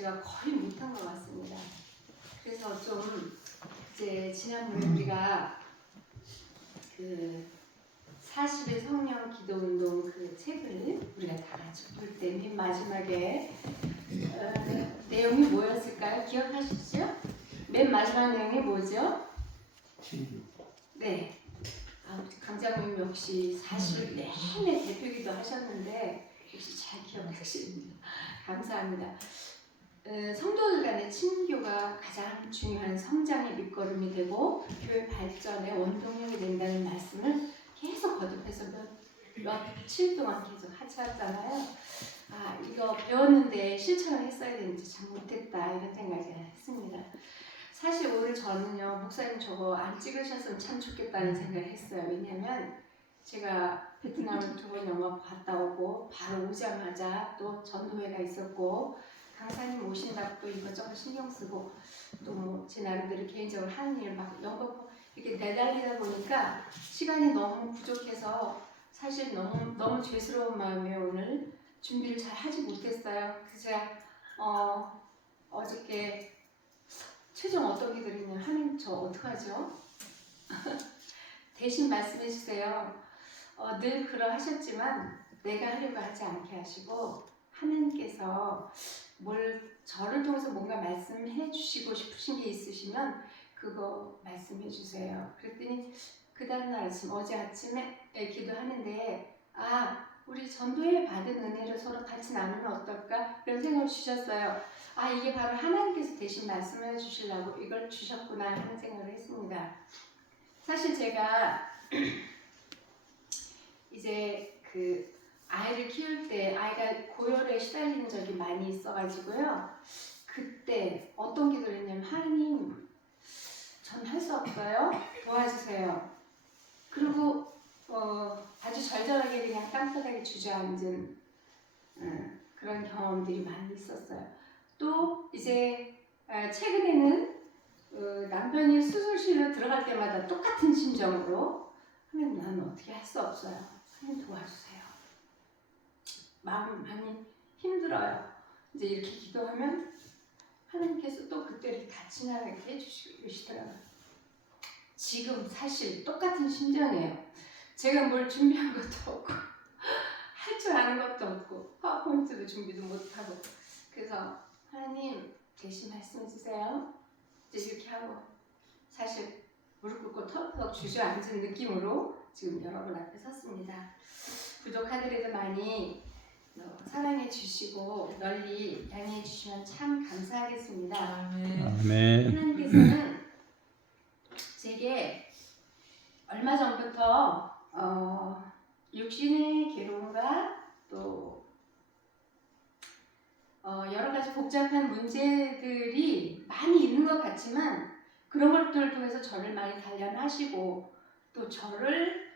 제가 거의 못한 것 같습니다. 그래서 좀 이제 지난번에 우리가 그 40일 성령 기도 운동 그 책을 우리가 다 같이 볼 때 맨 마지막에 내용이 뭐였을까요? 기억하시죠? 맨 마지막 내용이 뭐죠? 네. 강장님 역시 40일 내내 대표기도 하셨는데 역시 잘 기억하십니다. 감사합니다. 성도들 간의 친교가 가장 중요한 성장의 밑거름이 되고 교회 발전의 원동력이 된다는 말씀을 계속 거듭해서 며칠 동안 계속 하셨잖아요. 이거 배웠는데 실천을 했어야 되는지 참 못했다 이런 생각을 했습니다. 사실 오늘 저는요, 목사님 저거 안 찍으셨으면 참 좋겠다는 생각을 했어요. 왜냐면 제가 베트남을 2번 영화 갔다 오고 바로 오자마자 또 전도회가 있었고 강사님 오신다고 또 이것저것 신경 쓰고 또 뭐 제 나름대로 개인적으로 하는 일 막 연극 이렇게 내달리다 보니까 시간이 너무 부족해서 사실 너무 죄스러운 마음에 오늘 준비를 잘 하지 못했어요. 그래서 제가 어저께 최종 어떤 기도를 하나님 저 어떡하죠? 대신 말씀해 주세요. 늘 그러하셨지만 내가 하려고 하지 않게 하시고 하나님께서 저를 통해서 뭔가 말씀해 주시고 싶으신 게 있으시면 그거 말씀해 주세요. 그랬더니 그 다음날 아침 어제 아침에 기도하는데 우리 전도회 받은 은혜를 서로 같이 나누면 어떨까? 이런 생각을 주셨어요. 이게 바로 하나님께서 대신 말씀해 주시려고 이걸 주셨구나 하는 생각을 했습니다. 사실 제가 이제 그 아이를 키울 때 아이가 고열에 시달리는 적이 많이 있어가지고요. 그때 어떤 기도를 했냐면 하나님 전 할 수 없어요. 도와주세요. 그리고 아주 절절하게 그냥 땅바닥에 주저앉은 그런 경험들이 많이 있었어요. 또 이제 최근에는 남편이 수술실로 들어갈 때마다 똑같은 심정으로 하나님 나는 어떻게 할 수 없어요. 하나님 도와주세요. 마음 많이 힘들어요. 이제 이렇게 기도하면 하나님께서 또 그때를 다 지나가게 해주시더라고요. 지금 사실 똑같은 심정이에요. 제가 뭘 준비한 것도 없고 할 줄 아는 것도 없고 파워포인트도 준비도 못하고 그래서 하나님 대신 말씀해 주세요. 이제 이렇게 하고 사실 무릎 꿇고 턱턱 주저앉은 느낌으로 지금 여러분 앞에 섰습니다. 부족하더라도 많이 사랑해 주시고 널리 양해해 주시면 참 감사하겠습니다. 아멘. 하나님께서는 제게 얼마 전부터 육신의 괴로움과 또 여러 가지 복잡한 문제들이 많이 있는 것 같지만 그런 것들을 통해서 저를 많이 단련하시고 또 저를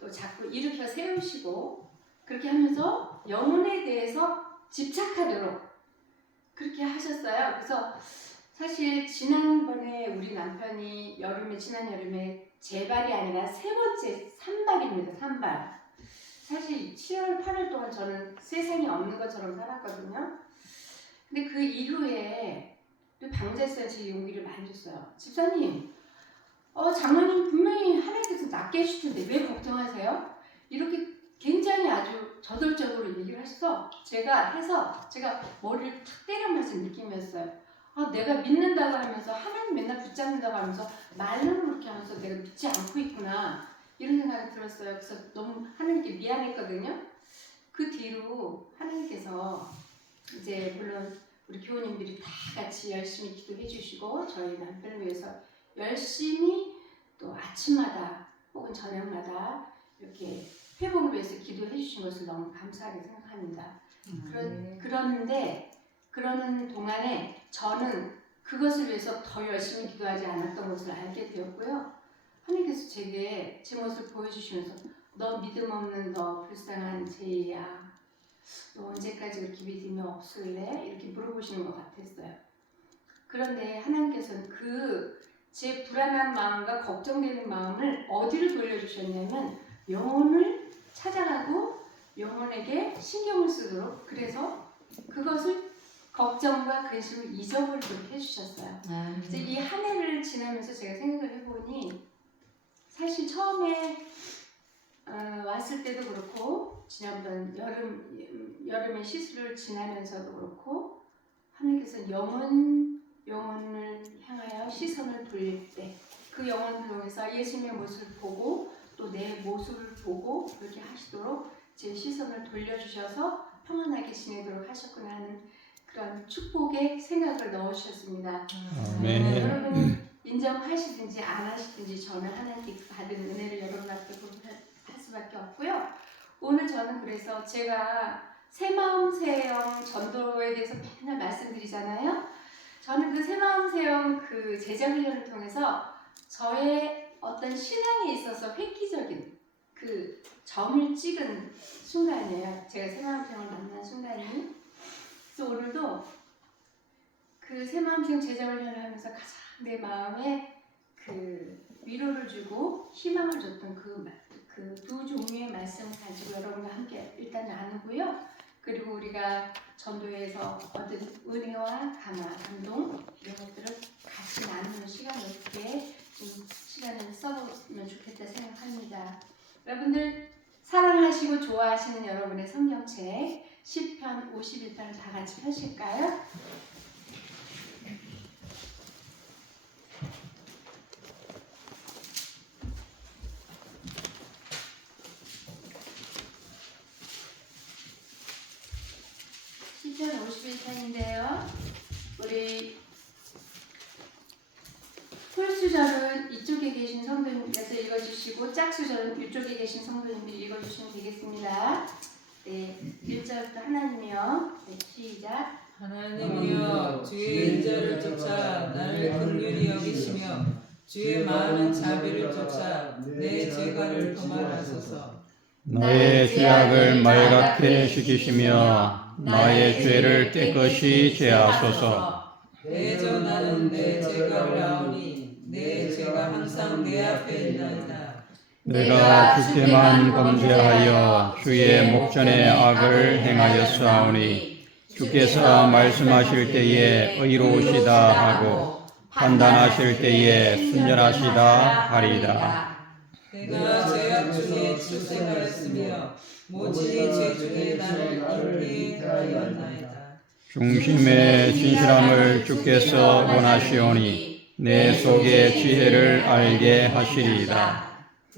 또 자꾸 일으켜 세우시고 그렇게 하면서 영혼에 대해서 집착하도록 그렇게 하셨어요. 그래서 사실 지난번에 우리 남편이 지난 여름에 재발이 아니라 3번째 산발입니다. 산발. 사실 7월, 8월 동안 저는 세상에 없는 것처럼 살았거든요. 근데 그 이후에 또 방자에서 제 용기를 많이 줬어요. 집사님, 장로님 분명히 하나님께서 낫게 해주실 텐데 왜 걱정하세요? 이렇게 굉장히 아주 저돌적으로 얘기를 하셔서 제가 머리를 탁 때려맞은 느낌이었어요. 내가 믿는다고 하면서 하나님 맨날 붙잡는다고 하면서 말로는 그렇게 하면서 내가 믿지 않고 있구나 이런 생각이 들었어요. 그래서 너무 하나님께 미안했거든요. 그 뒤로 하나님께서 이제 물론 우리 교우님들이 다 같이 열심히 기도해 주시고 저희 남편을 위해서 열심히 또 아침마다 혹은 저녁마다 이렇게 회복을 위해서 기도해 주신 것을 너무 감사하게 생각합니다. 그런데 그러는 동안에 저는 그것을 위해서 더 열심히 기도하지 않았던 것을 알게 되었고요. 하나님께서 제게 제 모습을 보여주시면서 너 믿음 없는 너 불쌍한 제이야. 너 언제까지 그렇게 믿음이 없을래? 이렇게 물어보시는 것 같았어요. 그런데 하나님께서는 제 불안한 마음과 걱정되는 마음을 어디로 돌려주셨냐면 영혼을 찾아가고 영혼에게 신경을 쓰도록 그래서 걱정과 근심을 잊어버리도록 해주셨어요. 이제 이 한 해를 지나면서 제가 생각을 해보니 사실 처음에 왔을 때도 그렇고 지난번 여름의 시술을 지나면서도 그렇고 하나님께서 영혼을 향하여 시선을 돌릴 때 그 영혼을 통해서 예수님의 모습을 보고 또 내 모습을 보고 그렇게 하시도록 제 시선을 돌려주셔서 평안하게 지내도록 하셨구나 하는 그런 축복의 생각을 넣으셨습니다. 여러분 인정하시든지 안 하시든지 저는 하나님께 받은 은혜를 여러분 앞에 고백할 수밖에 없고요. 오늘 저는 그래서 제가 새마음 새영 전도에 대해서 맨날 말씀드리잖아요. 저는 그 새마음 새영 그 제자 훈련을 통해서 저의 어떤 신앙에 있어서 획기적인 그 점을 찍은 순간이에요. 제가 새마음 새영을 만난 순간이. 그래서 오늘도 그 새마음 새영 제자 훈련을 하면서 가장 내 마음에 그 위로를 주고 희망을 줬던 그 두 종류의 말씀을 가지고 여러분과 함께 일단 나누고요. 그리고 우리가 전도에서 얻은 은혜와 감동 이런 것들을 같이 나누는 시간을 이렇게 좀 시간을 써보면 좋겠다 생각합니다. 여러분들 사랑하시고 좋아하시는 여러분의 성경책 시편 51편을 다 같이 펴실까요? 시편 51편인데요. 우리 홀수절은 이쪽에 계신 성도님께서 읽어주시고 짝수절은 이쪽에 계신 성도님들이 읽어주시면 되겠습니다. 네, 1절부터 하나님이여. 네, 시작. 하나님이여 주의 인자를 쫓아 나를 긍휼히 여기시며 주의 많은 자비를 쫓아 내 죄가를 도말하소서. 나의 죄악을 말갛게 시키시며 나의 죄를 깨끗이 제하소서. 대저 나는 내 죄가를 아오니 내 죄가 항상 내 앞에 있나이다. 내가 주께만 범죄하여 주의 목전에 악을 행하였사오니 주께서 말씀하실 때에 의로우시다 하고 판단하실 때에 순전하시다 하리이다. 내가 죄악 중에 출생하였으며 모질이 죄 중에 나를 잉태하게 하였나이다. 중심의 진실함을 주께서 원하시오니 내 속의 지혜를 알게 하시리이다.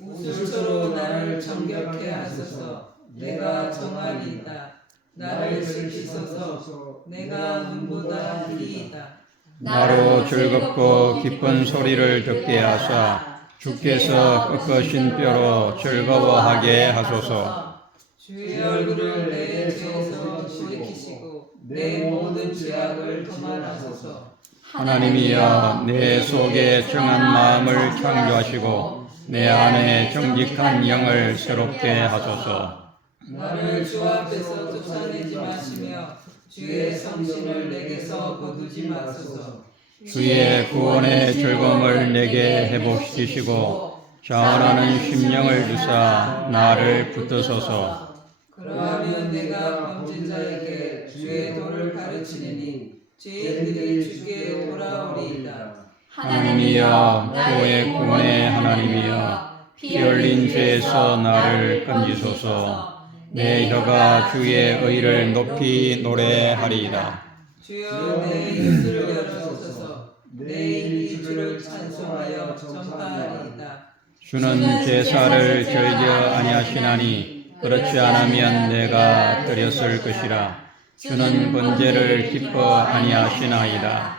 우술초로 나를 정결케 하소서. 내가 정하리이다. 나를 지키소서. 내가 눈보다 희이다. 나로 즐겁고 기쁜 소리를 듣게 하사 주께서 꺾으신 뼈로 즐거워하게 하소서. 주의 얼굴을 내 죄에서 돌이키시고 내 모든 죄악을 도말하소서. 하나님이여 내 속에 정한 마음을 창조하시고 내 안에 정직한 영을 새롭게 하소서. 나를 주 앞에서 쫓아내지 마시며 주의 성신을 내게서 거두지 마소서. 주의 구원의 즐거움을 내게 회복시키시고 자원하는 심령을 주사 나를 붙드소서. 그러하면 내가 범죄자에게 주의 도를 가르치리니 죄인들이 주께 돌아오리이다. 하나님이여 주의 구원의 하나님이여 피 흘린 죄에서 나를 건지소서. 내 혀가 주의 의를 높이 노래하리이다. 주여 내 입술을 열어주소서. 내 입이 주를 찬송하여 전파하리이다. 주는 제사를 즐겨 아니하시나니 그렇지 않으면 내가 드렸을 것이라. 주는 번제를 기뻐 아니하시나이다.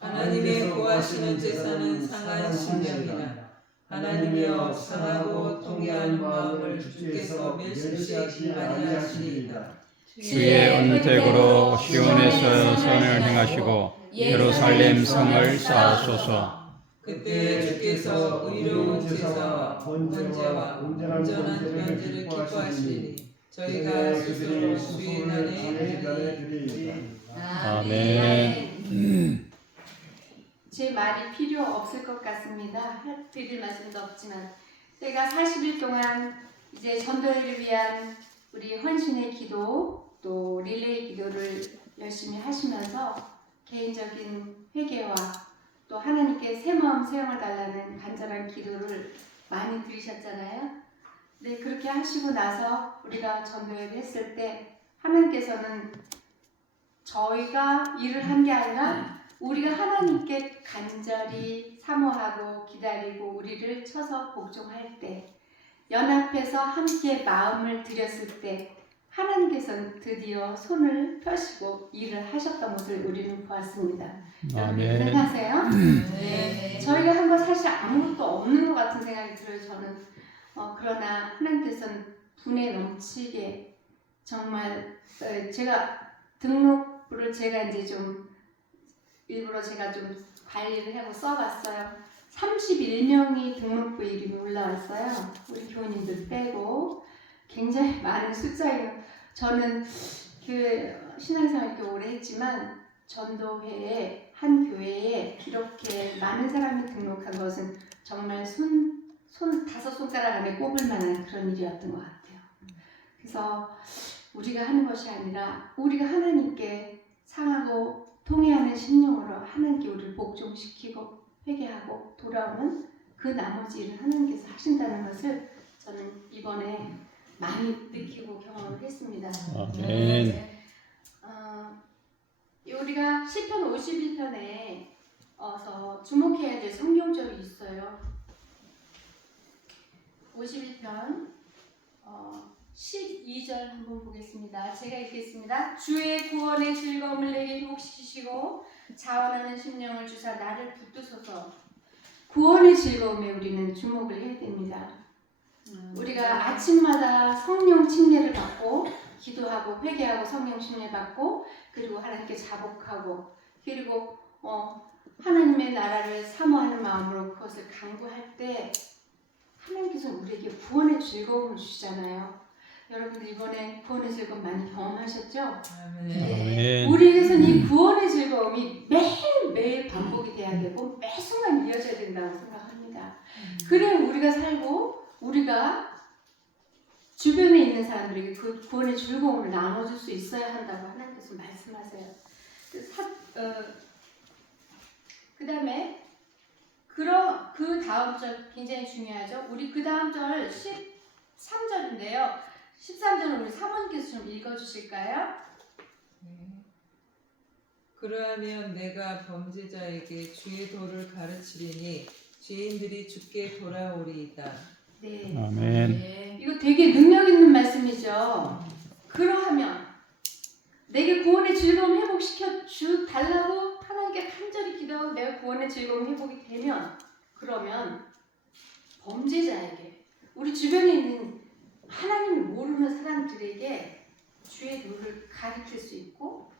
하나님의 구하시는 제사는 상한 심령이라. 하나님이여 상하고 통회한 마음을 주께서 멸시하지 아니하시리이다. 주의 은택으로 시온에서 선을 행하시고 예루살렘 성을 쌓으소서. 그때 주께서 의로운 제사와 번제와 온전한 변제를 기뻐하시리니 저희가 스스로 주의 날에 드리리이다. 아멘. 제 말이 필요 없을 것 같습니다. 드릴 말씀도 없지만 제가 40일 동안 이제 전도회를 위한 우리 헌신의 기도 또 릴레이 기도를 열심히 하시면서 개인적인 회개와 또 하나님께 새 마음 새 영을 달라는 간절한 기도를 많이 드리셨잖아요. 네, 그렇게 하시고 나서 우리가 전도회를 했을 때 하나님께서는 저희가 일을 한 게 아니라 우리가 하나님께 간절히 사모하고 기다리고 우리를 쳐서 복종할 때, 연합해서 함께 마음을 들였을 때 하나님께서는 드디어 손을 펴시고 일을 하셨던 것을 우리는 보았습니다. 여러분 아멘. 생각하세요? 네. 저희가 한 거 사실 아무것도 없는 것 같은 생각이 들어요. 저는 그러나 하나님께서는 분에 넘치게 정말 제가 등록부를 제가 이제 좀 일부러 제가 좀 관리를 하고 써봤어요. 31명이 등록부 이름이 올라왔어요. 우리 교우님들 빼고 굉장히 많은 숫자예요. 저는 그 신앙생활 이렇게 오래 했지만 전도회에 한 교회에 이렇게 많은 사람이 등록한 것은 정말 다섯 손가락 안에 꼽을 만한 그런 일이었던 것 같아요. 그래서 우리가 하는 것이 아니라 우리가 하나님께 상하고 통회하는 심령으로 하나님께 우리를 복종시키고 회개하고 돌아오는 그 나머지 일을 하나님께서 하신다는 것을 저는 이번에 많이 느끼고 경험을 했습니다. 아멘. 우리가 시편 51편에 어서 주목해야 될 성경절이 있어요. 51편 12절 한번 보겠습니다. 제가 읽겠습니다. 주의 구원의 즐거움을 내게 회복시키시고 자원하는 심령을 주사 나를 붙드소서. 구원의 즐거움에 우리는 주목을 해야 됩니다. 우리가 아침마다 성령 침례를 받고 기도하고 회개하고 성령 침례 받고 그리고 하나님께 자복하고 그리고 하나님의 나라를 사모하는 마음으로 그것을 간구할 때 하나님께서 우리에게 구원의 즐거움을 주시잖아요. 여러분들 이번에 구원의 즐거움 많이 경험하셨죠? 아멘. 우리에게서는 이 구원의 즐거움이 매일매일 반복이 돼야 되고 매 순간 이어져야 된다고 생각합니다. 그래 우리가 살고 우리가 주변에 있는 사람들에게 그 구원의 즐거움을 나눠줄 수 있어야 한다고 하나님께서 말씀하세요. 그 다음에 그 다음 절 굉장히 중요하죠. 우리 그 다음 절 13절인데요. 13절은 우리 사모님께서 좀 읽어주실까요? 네. 그러하면 내가 범죄자에게 주의 도를 가르치리니 죄인들이 주께 돌아오리이다. 네. 아멘. 이거 되게 능력 있는 말씀이죠. 그러하면 내게 구원의 즐거움 회복시켜 주 달라고 하나님께 간절히 기도하고 내가 구원의 즐거움 회복이 되면 그러면 범죄자에게 우리 주변에 있는 하나님을 모르는 사람들에게 주의 도를 가르칠 수 있고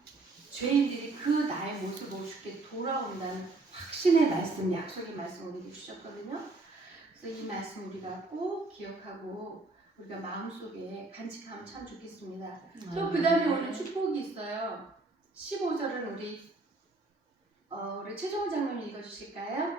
죄인들이 그 나의 모습으로 주께 돌아온다는 확신의 말씀, 약속의 말씀을 우리에게 주셨거든요. 그래서 이 말씀 우리가 꼭 기억하고 우리가 마음속에 간직하면 참 좋겠습니다. 또 그 다음에 오늘 축복이 있어요. 15절은 우리 최종훈 장로님 읽어주실까요?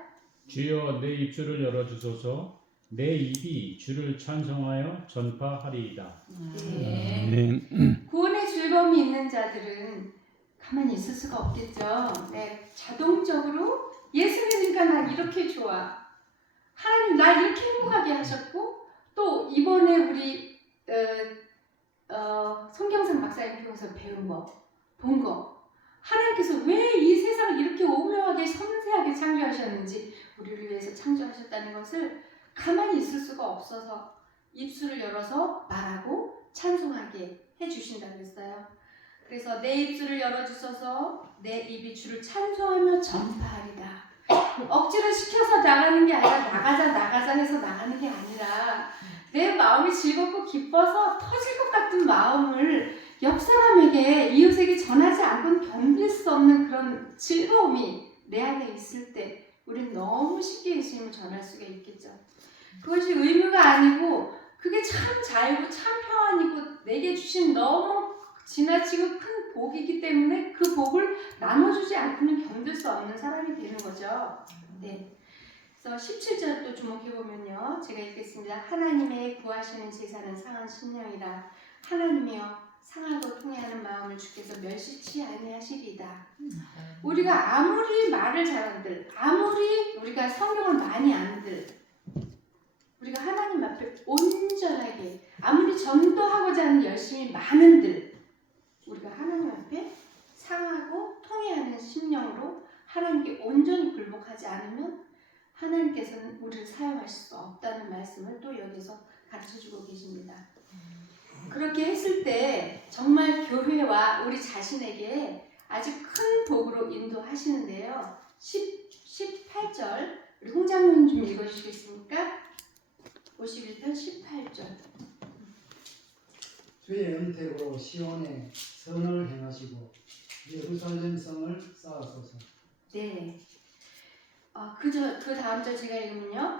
주여 내 입술을 열어주소서. 내 입이 주를 찬송하여 전파하리이다. 네. 아멘. 구원의 즐거움이 있는 자들은 가만히 있을 수가 없겠죠. 네, 자동적으로 예수 믿으니까 나 이렇게 좋아. 하나님 나 이렇게 행복하게 하셨고 또 이번에 우리 성경상 박사님 통해서 배운 거, 본 거 하나님께서 왜 이 세상을 이렇게 오묘하게 섬세하게 창조하셨는지 우리를 위해서 창조하셨다는 것을 가만히 있을 수가 없어서 입술을 열어서 말하고 찬송하게 해주신다고 했어요. 그래서 내 입술을 열어주셔서 내 입이 주를 찬송하며 전파하리다. 억지로 시켜서 나가는 게 아니라 나가자 해서 나가는 게 아니라 내 마음이 즐겁고 기뻐서 터질 것 같은 마음을 옆 사람에게 이웃에게 전하지 않고는 견딜 수 없는 그런 즐거움이 내 안에 있을 때 우리는 너무 쉽게 예수님을 전할 수가 있겠죠. 그것이 의무가 아니고 그게 참 자유고 참 평안이고 내게 주신 너무 지나치고 큰 복이기 때문에 그 복을 나눠주지 않고는 견딜 수 없는 사람이 되는 거죠. 네. 그래서 17절 또 주목해보면요. 제가 읽겠습니다. 하나님의 구하시는 제사는 상한 심령이라. 하나님이여 상하고 통해하는 마음을 주께서 멸시치 아니하시리이다. 우리가 아무리 말을 잘한들, 아무리 우리가 성경을 많이 안들, 우리가 하나님 앞에 온전하게 아무리 전도하고자 하는 열심이 많은들, 우리가 하나님 앞에 상하고 통해하는 심령으로 하나님께 온전히 굴복하지 않으면 하나님께서는 우리를 사용하실 수 없다는 말씀을 또 여기서 가르쳐주고 계십니다. 그렇게 했을 때 정말 교회와 우리 자신에게 아주 큰 복으로 인도하시는데요. 18절 우리 홍장로님 좀 읽어주시겠습니까? 51편 18절. 주의 은택으로 시온에 선을 행하시고 예루살렘 성을 쌓으소서. 네. 그 다음 절 제가 읽으면요.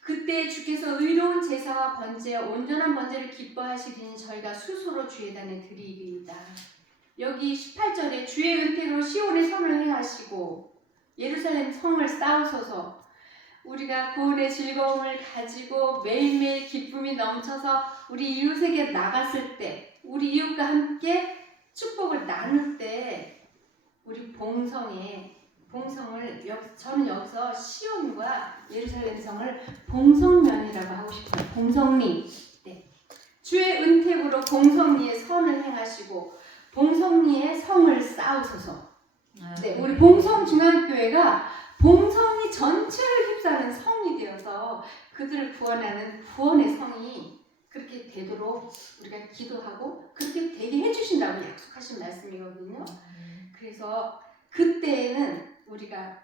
그때 주께서 의로운 제사와 번제와 온전한 번제를 기뻐하시리니 저희가 수소로 주의 단에 드리리이다. 여기 18절에 주의 은택으로 시온의 선을 행하시고 예루살렘 성을 쌓으소서. 우리가 구원의 즐거움을 가지고 매일매일 기쁨이 넘쳐서 우리 이웃에게 나갔을 때, 우리 이웃과 함께 축복을 나눌 때 우리 봉성을 저는 여기서 시온과 예루살렘 성을 봉성면이라고 하고 싶어요. 봉성리. 네. 주의 은택으로 봉성리의 선을 행하시고 봉성리의 성을 쌓으소서. 네, 우리 봉성중앙교회가 봉성리 전체를 휩싸는 성이 되어서 그들을 구원하는 구원의 성이 그렇게 되도록 우리가 기도하고 그렇게 되게 해주신다고 약속하신 말씀이거든요. 그래서 그때에는 우리가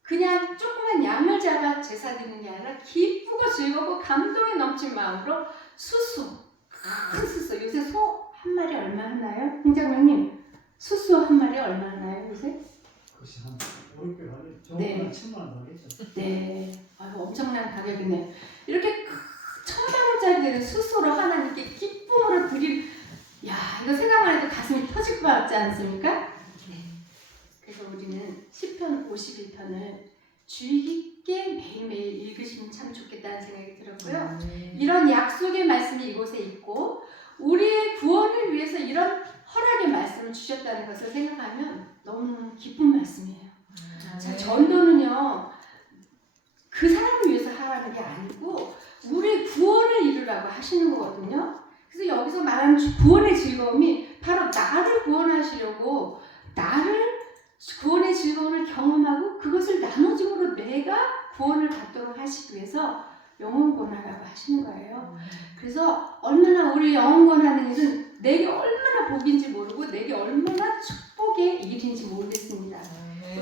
그냥 조그만 양을 잡아 제사 드리는 게 아니라 기쁘고 즐겁고 감동에 넘친 마음으로 수수, 큰 수수. 요새 소 한 마리 얼마 하나요? 홍장로님, 수수 한 마리 얼마 하나요 요새? 그것이 한 500개 하겠죠. 네. 조금은 1,000만 원 하겠죠. 네, 엄청난 가격이네요. 이렇게 1,000만 원짜리 되는 수수로 하나님께 기쁨으로 드릴, 야, 이거 생각만 해도 가슴이 터질 것 같지 않습니까? 네. 그래서 우리는 시편 51편을 주의 깊게 매일매일 읽으시면 참 좋겠다는 생각이 들었고요. 이런 약속의 말씀이 이곳에 있고 우리의 구원을 위해서 이런 허락의 말씀을 주셨다는 것을 생각하면 너무너무 기쁜 말씀이에요. 자, 전도는요, 그 사람을 위해서 하라는 게 아니고 우리의 구원을 이루라고 하시는 거거든요. 그래서 여기서 말하는 구원의 즐거움이 바로 나를 구원하시려고, 나를 구원의 즐거움을 경험하고 그것을 나눠줌으로 내가 구원을 받도록 하시기 위해서 영혼 구원하라고 하시는 거예요. 그래서 얼마나 우리 영혼 구원하는 일은 내게 얼마나 복인지 모르고 내게 얼마나 축복의 일인지 모르겠습니다.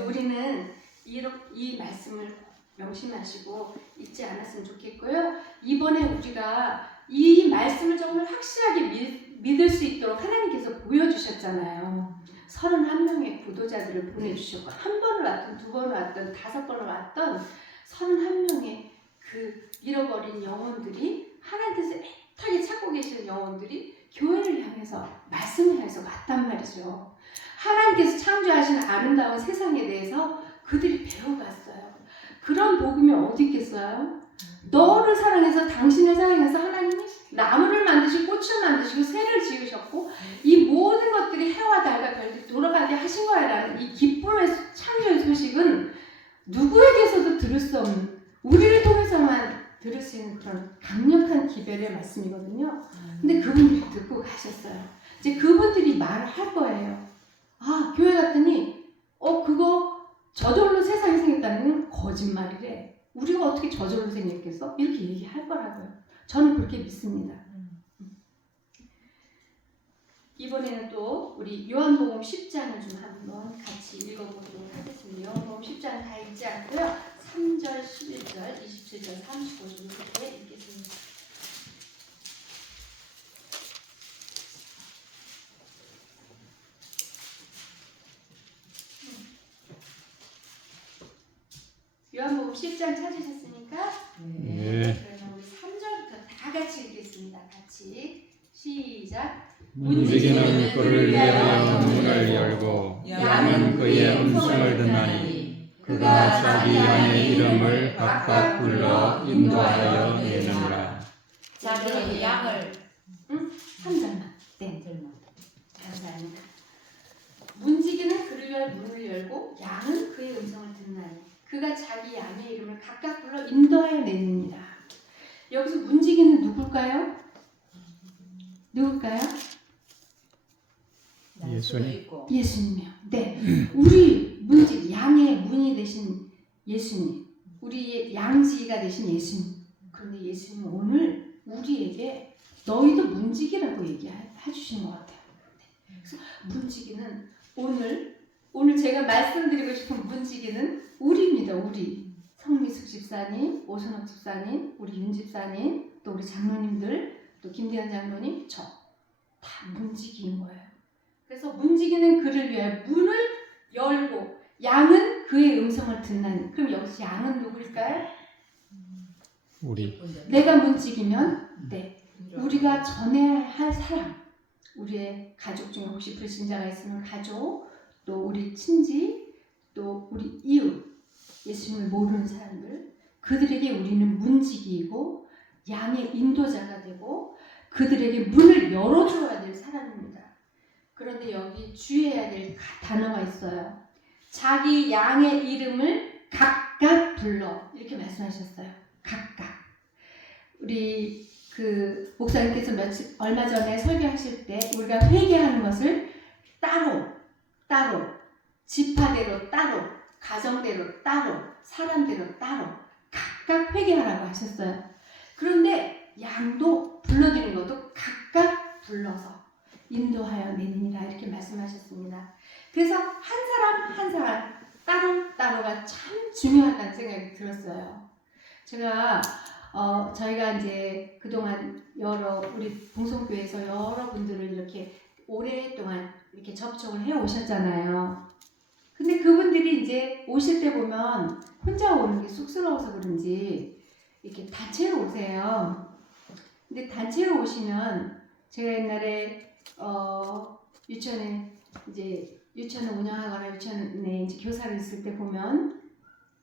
우리는 이 말씀을 명심하시고 잊지 않았으면 좋겠고요. 이번에 우리가 이 말씀을 정말 확실하게 믿을 수 있도록 하나님께서 보여주셨잖아요. 31명의 구도자들을 보내주셨고, 한 번을 왔든 두 번을 왔든 5번을 왔던 31명의 그 잃어버린 영혼들이, 하나님께서 애타게 찾고 계시는 영혼들이 교회를 향해서, 말씀을 향해서 왔단 말이죠. 하나님께서 창조하신 아름다운 세상에 대해서 그들이 배워갔어요. 그런 복음이 어디 있겠어요? 너를 사랑해서, 당신을 사랑해서 하나님이 나무를 만드시고 꽃을 만드시고 새를 지으셨고 이 모든 것들이 해와 달과 별들이 돌아가게 하신 거야라는 이 기쁨의 창조의 소식은 누구에게서도 들을 수 없는, 우리를 통해서만 들을 수 있는 그런 강력한 기별의 말씀이거든요. 근데 그분들이 듣고 가셨어요. 이제 그분들이 말을 할 거예요. 아, 교회 갔더니 그거 저절로 세상이 생겼다는 건 거짓말이래. 우리가 어떻게 저절로 생겼겠어? 이렇게 얘기할 거라고요. 저는 그렇게 믿습니다. 이번에는 또 우리 요한복음 10장을 좀 한번 같이 읽어보도록 하겠습니다. 요한복음 10장 다 읽지 않고요. 3절, 11절, 27절, 35절 이렇게 읽겠습니다. 요한복음 10장 찾으셨습니까? 네. 그러면 우리 3절부터 다 같이 읽겠습니다. 같이 시작. 문지기는 꼴을 위하여 문을 열고 양은 그의 음성을 듣나니 그가 자기 양의 이름을 각각 불러 인도하여 내느니라. 자기는 양을 3절만. 네. 말씀하십니다. 문지기는 그를 위하여 문을 열고 양은 그의 음성을 듣나니 그가 자기 양의 이름을 각각 불러 인도하여 내느니라. 여기서 문지기는 누굴까요? 누굴까요? 예수님. 예수님이요. 네, 우리 문지 양의 문이 되신 예수님, 우리의 양지기가 되신 예수님. 그런데 예수님은 오늘 우리에게 너희도 문지기라고 얘기해 주시는 것 같아요. 그래서 문지기는 오늘 제가 말씀드리고 싶은 문지기는 우리입니다. 우리 성미숙 집사님, 오순옥 집사님, 우리 윤 집사님, 또 우리 장로님들, 또 김대현 장로님, 저 다 문지기인 거예요. 그래서 문지기는 그를 위하여 문을 열고 양은 그의 음성을 듣나니. 그럼 여기서 양은 누구일까요? 우리. 내가 문지기면 네, 우리가 전해야 할 사람, 우리의 가족 중에 혹시 불신자가 있으면 가족, 또 우리 친지, 또 우리 이웃, 예수님을 모르는 사람들, 그들에게 우리는 문지기이고 양의 인도자가 되고 그들에게 문을 열어줘야 될 사람입니다. 그런데 여기 주의해야 될 단어가 있어요. 자기 양의 이름을 각각 불러, 이렇게 말씀하셨어요. 각각. 우리 그 목사님께서 얼마 전에 설교하실 때 우리가 회개하는 것을 따로 지파대로 따로, 가정대로 따로, 사람대로 따로 각각 회개하라고 하셨어요. 그런데 양도 불러드리는 것도 각각 불러서 인도하여 내니라 이렇게 말씀하셨습니다. 그래서 한 사람 따로가 참 중요하다는 생각이 들었어요. 제가 저희가 이제 그동안 우리 봉송교회에서 여러분들을 이렇게 오랫동안 이렇게 접촉을 해 오셨잖아요. 근데 그분들이 이제 오실 때 보면 혼자 오는 게 쑥스러워서 그런지 이렇게 단체로 오세요. 근데 단체로 오시면 제가 옛날에 유치원을 운영하거나 유치원에 이제 교사를 있을 때 보면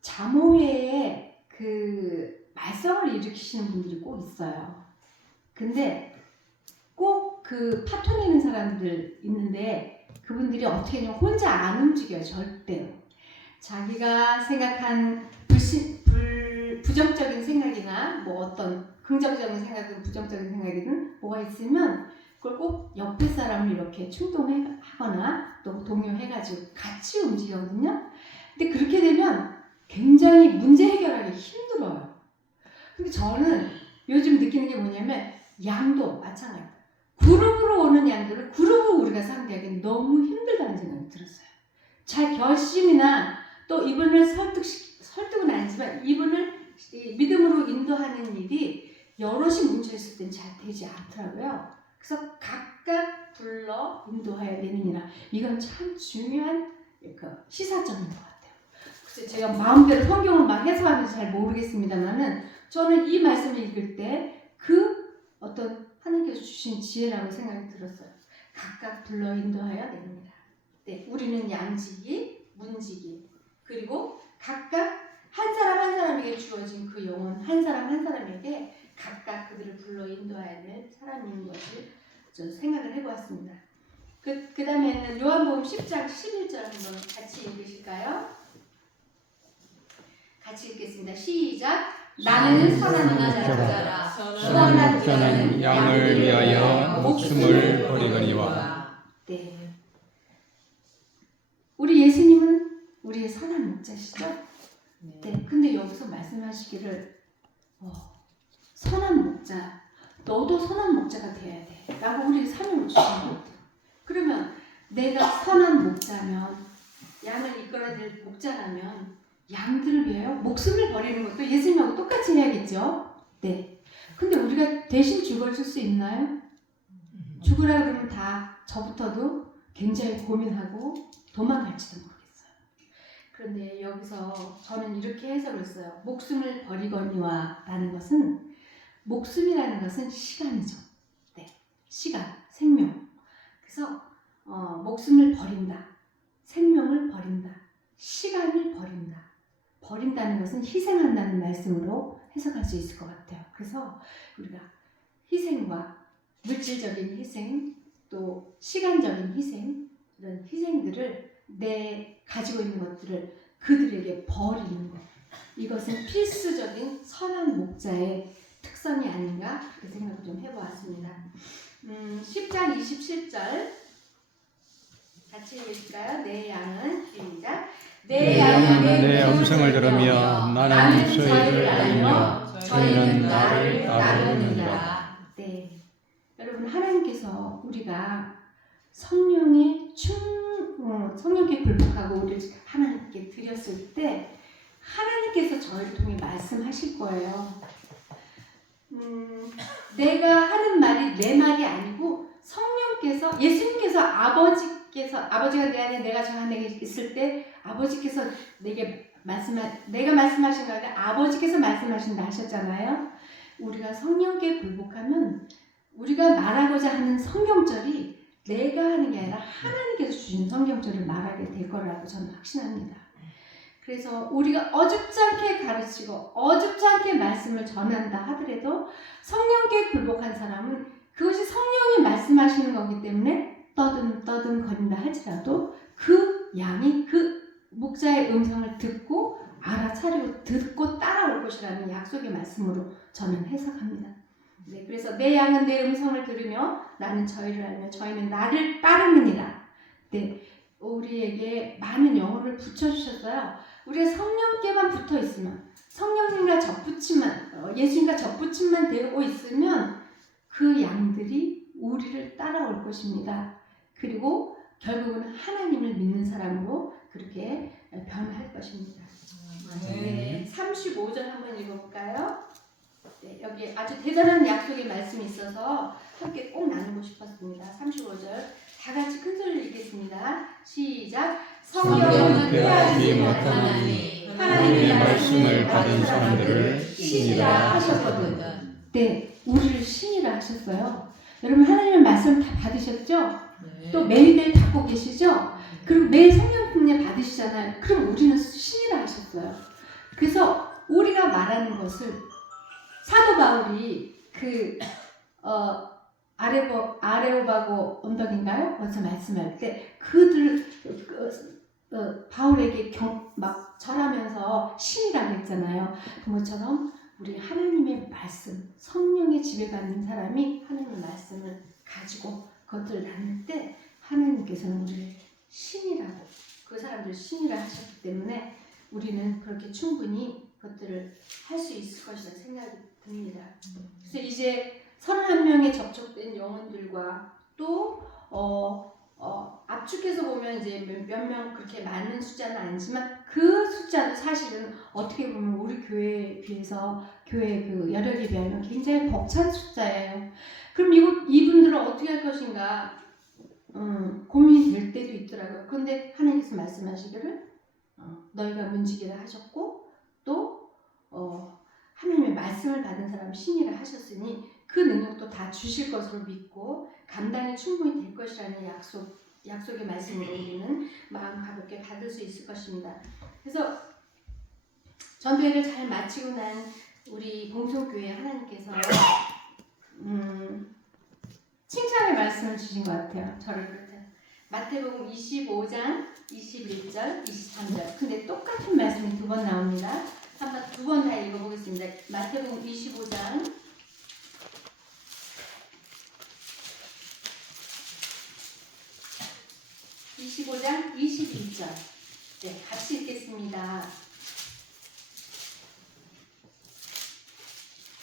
자모회에 그 말썽을 일으키시는 분들이 꼭 있어요. 근데 꼭 그 파토내는 사람들 있는데 그분들이 어떻게 하냐면 혼자 안 움직여요. 절대로. 자기가 생각한 부정적인 생각이나 뭐 어떤 긍정적인 생각이든 부정적인 생각이든 뭐가 있으면 그걸 꼭 옆에 사람을 이렇게 충동하거나 또 동요해가지고 같이 움직이거든요. 근데 그렇게 되면 굉장히 문제 해결하기 힘들어요. 근데 저는 요즘 느끼는 게 뭐냐면 양도 마찬가지예요. 그룹으로 오는 양들을 그룹으로 우리가 상대하기는 너무 힘들다는 생각이 들었어요. 잘 결심이나 또 이분을 설득은 아니지만 이분을 믿음으로 인도하는 일이 여럿이 뭉쳐있을 땐 잘 되지 않더라고요. 그래서 각각 불러 인도하여 내느니라. 이건 참 중요한 시사점인 것 같아요. 글쎄 제가 마음대로 성경을 막 해석하는지 잘 모르겠습니다만은 저는 이 말씀을 읽을 때 그 어떤 하나님께서 주신 지혜라고 생각이 들었어요. 각각 불러 인도하여 내느니라. 네, 우리는 양지기, 문지기, 그리고 각각 한 사람에게 주어진 그 영혼 한 사람에게 각각 그들을 불러 인도해야 될 사람인 것을 저 생각을 해보았습니다. 그 다음에는 요한복음 10장 11절 한번 같이 읽으실까요? 같이 읽겠습니다. 시작. 나는 선한 목자라. 선한 목자는 양을 위하여 목숨을 버리거니와. 네. 우리 예수님은 우리의 선한 목자시죠? 네. 근데 여기서 말씀하시기를 선한 목자, 너도 선한 목자가 돼야 돼 라고 우리에게 사명을 주신 것 같아요. 그러면 내가 선한 목자면, 양을 이끌어야 될 목자라면 양들을 위하여 목숨을 버리는 것도 예수님하고 똑같이 해야겠죠? 네. 근데 우리가 대신 죽어줄 수 있나요? 죽으라 그러면 다 저부터도 굉장히 고민하고 도망갈지도 모르겠어요. 그런데 여기서 저는 이렇게 해석을 했어요. 목숨을 버리거니와 라는 것은, 목숨이라는 것은 시간이죠. 네. 시간, 생명. 그래서 목숨을 버린다. 생명을 버린다. 시간을 버린다. 버린다는 것은 희생한다는 말씀으로 해석할 수 있을 것 같아요. 그래서 우리가 희생과 물질적인 희생, 또 시간적인 희생, 이런 희생들을 내 가지고 있는 것들을 그들에게 버리는 것. 이것은 필수적인 선한 목자의 특성이 아닌가 그렇게 생각을 좀 해보았습니다. 10장 27절 같이 읽을까요? 내 양은 시작. 내 양은 내 음성을 들으며 나는 저희를 알며 저희는 나를 따르느니라. 네, 여러분 하나님께서 우리가 성령께 굴복하고 우리를 하나님께 드렸을 때 하나님께서 저희를 통해 말씀하실 거예요. 내가 하는 말이 내 말이 아니고 성령께서 예수님께서 아버지가 내 안에 내가 저 안에 있을 때 아버지께서 내가 말씀하신 거 아니라 아버지께서 말씀하신다 하셨잖아요. 우리가 성령께 굴복하면 우리가 말하고자 하는 성경절이 내가 하는 게 아니라 하나님께서 주신 성경절을 말하게 될 거라고 저는 확신합니다. 그래서 우리가 어줍지 않게 가르치고 어줍지 않게 말씀을 전한다 하더라도 성령께 굴복한 사람은 그것이 성령이 말씀하시는 거기 때문에 떠듬 거린다 할지라도 그 양이 그 목자의 음성을 듣고 알아차리고 듣고 따라올 것이라는 약속의 말씀으로 저는 해석합니다. 네, 그래서 내 양은 내 음성을 들으며 나는 저희를 알며 저희는 나를 따르느니라. 네, 우리에게 많은 영혼을 붙여주셨어요. 우리가 성령께만 붙어 있으면 성령님과 예수님과 접붙임만 되고 있으면 그 양들이 우리를 따라올 것입니다. 그리고 결국은 하나님을 믿는 사람으로 그렇게 변할 것입니다. 네, 35절 한번 읽어볼까요? 네, 여기 아주 대단한 약속의 말씀이 있어서 함께 꼭 나누고 싶었습니다. 35절 다 같이 큰 소리로 읽겠습니다. 시작. 성경은 빼앗지 못하나니 하나님의 말씀을 받은 사람들을 신이라 하셨거든. 네, 우리를 신이라 하셨어요. 여러분 하나님의 말씀 다 받으셨죠? 또 매일매일 받고 계시죠? 그리고 매일 성령 풍년 받으시잖아요. 그럼 우리는 신이라 하셨어요. 그래서 우리가 말하는 것을 사도 바울이 아레오바고 언덕인가요? 거기서 말씀할 때 그들 바울에게 막 절하면서 신이라고 했잖아요. 그것처럼 우리 하나님의 말씀, 성령의 지배받는 사람이 하나님의 말씀을 가지고 그것들을 나눌 때 하나님께서는 우리를 신이라고 그 사람들 신이라 하셨기 때문에 우리는 그렇게 충분히 그것들을 할 수 있을 것이라는 생각이 듭니다. 그래서 이제 31명에 접촉된 영혼들과 또 압축해서 보면 이제 몇 명 그렇게 많은 숫자는 아니지만 그 숫자도 사실은 어떻게 보면 우리 교회에 비해서 교회 그 여력에 비하면 굉장히 벅찬 숫자예요. 그럼 이분들은 어떻게 할 것인가 고민이 될 때도 있더라고요. 그런데 하나님께서 말씀하시기를 너희가 문지기라 하셨고 또 하나님의 말씀을 받은 사람 신이라 하셨으니 그 능력도 다 주실 것으로 믿고 감당이 충분히 될 것이라는 약속의 말씀으로 우리는 마음 가볍게 받을 수 있을 것입니다. 그래서 전도회를 잘 마치고 난 우리 봉송교회 하나님께서 칭찬의 말씀을 주신 것 같아요. 저를 그렇게 마태복음 25장 21절 23절 근데 똑같은 말씀이 두 번 나옵니다. 한번 두 번 다 읽어보겠습니다. 마태복음 25장 22절 네, 같이 읽겠습니다.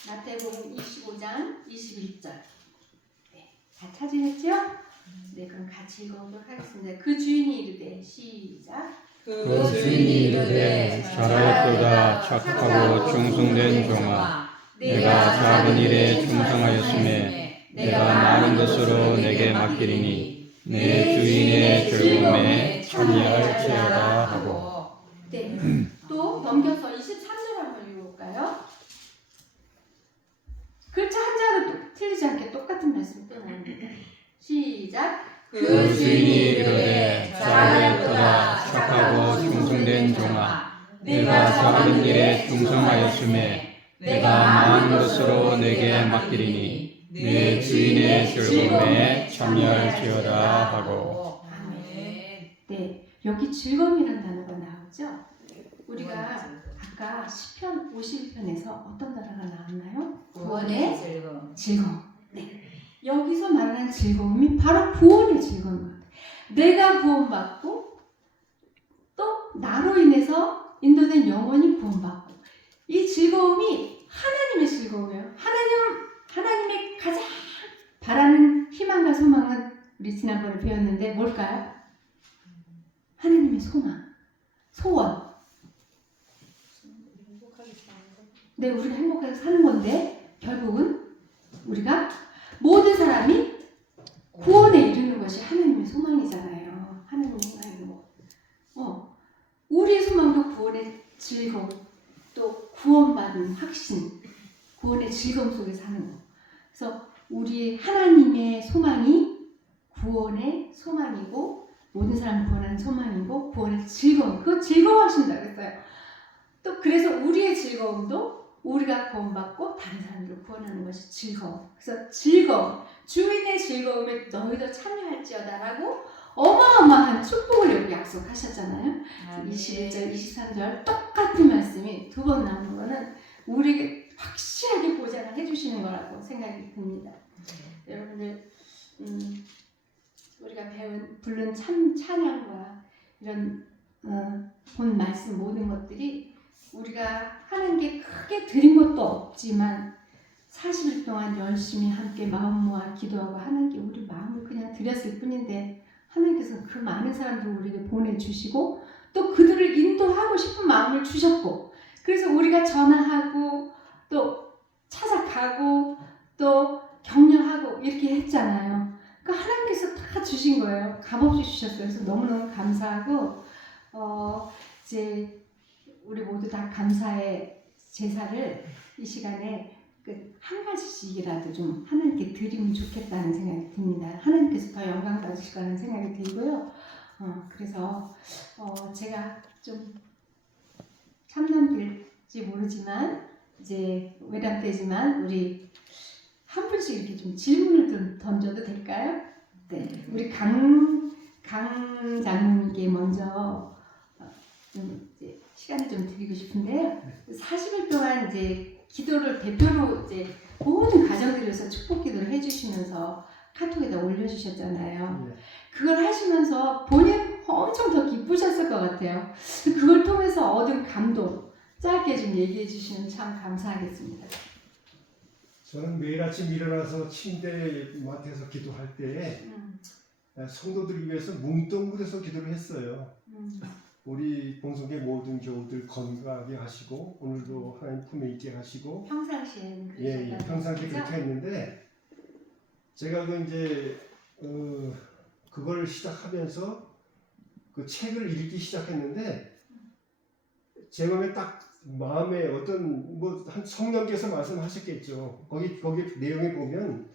마태복음 25장 21절 네, 다 찾으셨죠? 네, 그럼 같이 읽어보도록 하겠습니다. 그 주인이 이르되 시작 그 주인이 이르되 잘하였도다 착하고 충성된 종아 내가 작은 일에 충성하였음에 내가 많은 것으로 내게 맡기리니 내 주인의 즐거움에 참여할지어다 하고 네, 또 넘겨서 23절 한번 읽어볼까요? 글자 한자도 틀리지 않게 똑같은 말씀이 또 나옵니다. 시작 그 주인이 이르되 잘하였도다 착하고 충성된 종아 내가 작은 일에 충성하였음에 내가 많은 것으로 내게 맡기리니 내 주인의 즐거움에 참여할지어다 하고. 아멘. 네, 여기 즐거움이라는 단어가 나오죠. 우리가 아까 시편 51편에서 어떤 단어가 나왔나요? 구원의 즐거움. 네. 여기서 말하는 즐거움이 바로 구원의 즐거운 것 같아요. 내가 구원받고 또 나로 인해서 인도된 영혼이 구원받고 이 즐거움이 하나님의 즐거움이에요. 하나님의 가장 바라는 희망과 소망은 우리 지난번에 배웠는데 뭘까요? 하나님의 소망, 소원. 네, 우리가 행복하게 사는 건데 결국은 우리가 모든 사람이 구원에 이르는 것이 하나님의 소망이잖아요. 하나님의 소망이고, 우리의 소망도 구원의 즐거움, 또 구원받은 확신, 구원의 즐거움 속에 사는 거. 그래서 우리 하나님의 소망이 구원의 소망이고, 모든 사람 구원하는 소망이고, 구원의 즐거움, 그거 즐거워하신다 그랬어요. 또 그래서 우리의 즐거움도 우리가 구원받고 다른 사람들을 구원하는 것이 즐거움. 그래서 즐거움, 주인의 즐거움에 너희도 참여할지어다라고 어마어마한 축복을 여기 약속하셨잖아요. 21절, 23절 똑같은 말씀이 두 번 나오는 거는 우리에게 확실하게 보장을 해주시는 거라고 생각이 듭니다. 여러분들 우리가 부른 찬양과 이런 본 말씀 모든 것들이 우리가 하는 게 크게 드린 것도 없지만 40일 동안 열심히 함께 마음 모아 기도하고 하는 게 우리 마음을 그냥 드렸을 뿐인데 하나님께서 그 많은 사람들 우리에게 보내주시고 또 그들을 인도하고 싶은 마음을 주셨고 그래서 우리가 전화하고 또 찾아가고 또 격려하고 이렇게 했잖아요. 그러니까 하나님께서 다 주신 거예요. 값없이 주셨어요. 그래서 너무너무 감사하고 이제 우리 모두 다 감사의 제사를 이 시간에 한 가지씩이라도 좀 하나님께 드리면 좋겠다는 생각이 듭니다. 하나님께서 더 영광 받으실 거라는 생각이 들고요. 그래서 제가 좀 참담될지 모르지만 이제 외람 때지만 우리 한 분씩 이렇게 좀 질문을 좀 던져도 될까요? 네, 우리 강 장님께 먼저 좀 이제 시간을 좀 드리고 싶은데요. 40일 동안 이제 기도를 대표로 이제 모든 가정들에서 축복 기도를 해주시면서 카톡에다 올려주셨잖아요. 네. 그걸 하시면서 본인 엄청 더 기쁘셨을 것 같아요. 그걸 통해서 얻은 감동 짧게 좀 얘기해 주시면 참 감사하겠습니다. 저는 매일 아침 일어나서 침대 맡에서 기도할 때 성도들을 위해서 뭉뚱그려서 기도를 했어요. 우리 봉성계 모든 교우들 건강하게 하시고 오늘도 하나님 품에 있게 하시고 평상시에는 예, 평상시에 그렇게 했는데 제가 그걸 시작하면서 그 책을 읽기 시작했는데 제 마음에 어떤 한 성령께서 말씀하셨겠죠. 거기 내용에 보면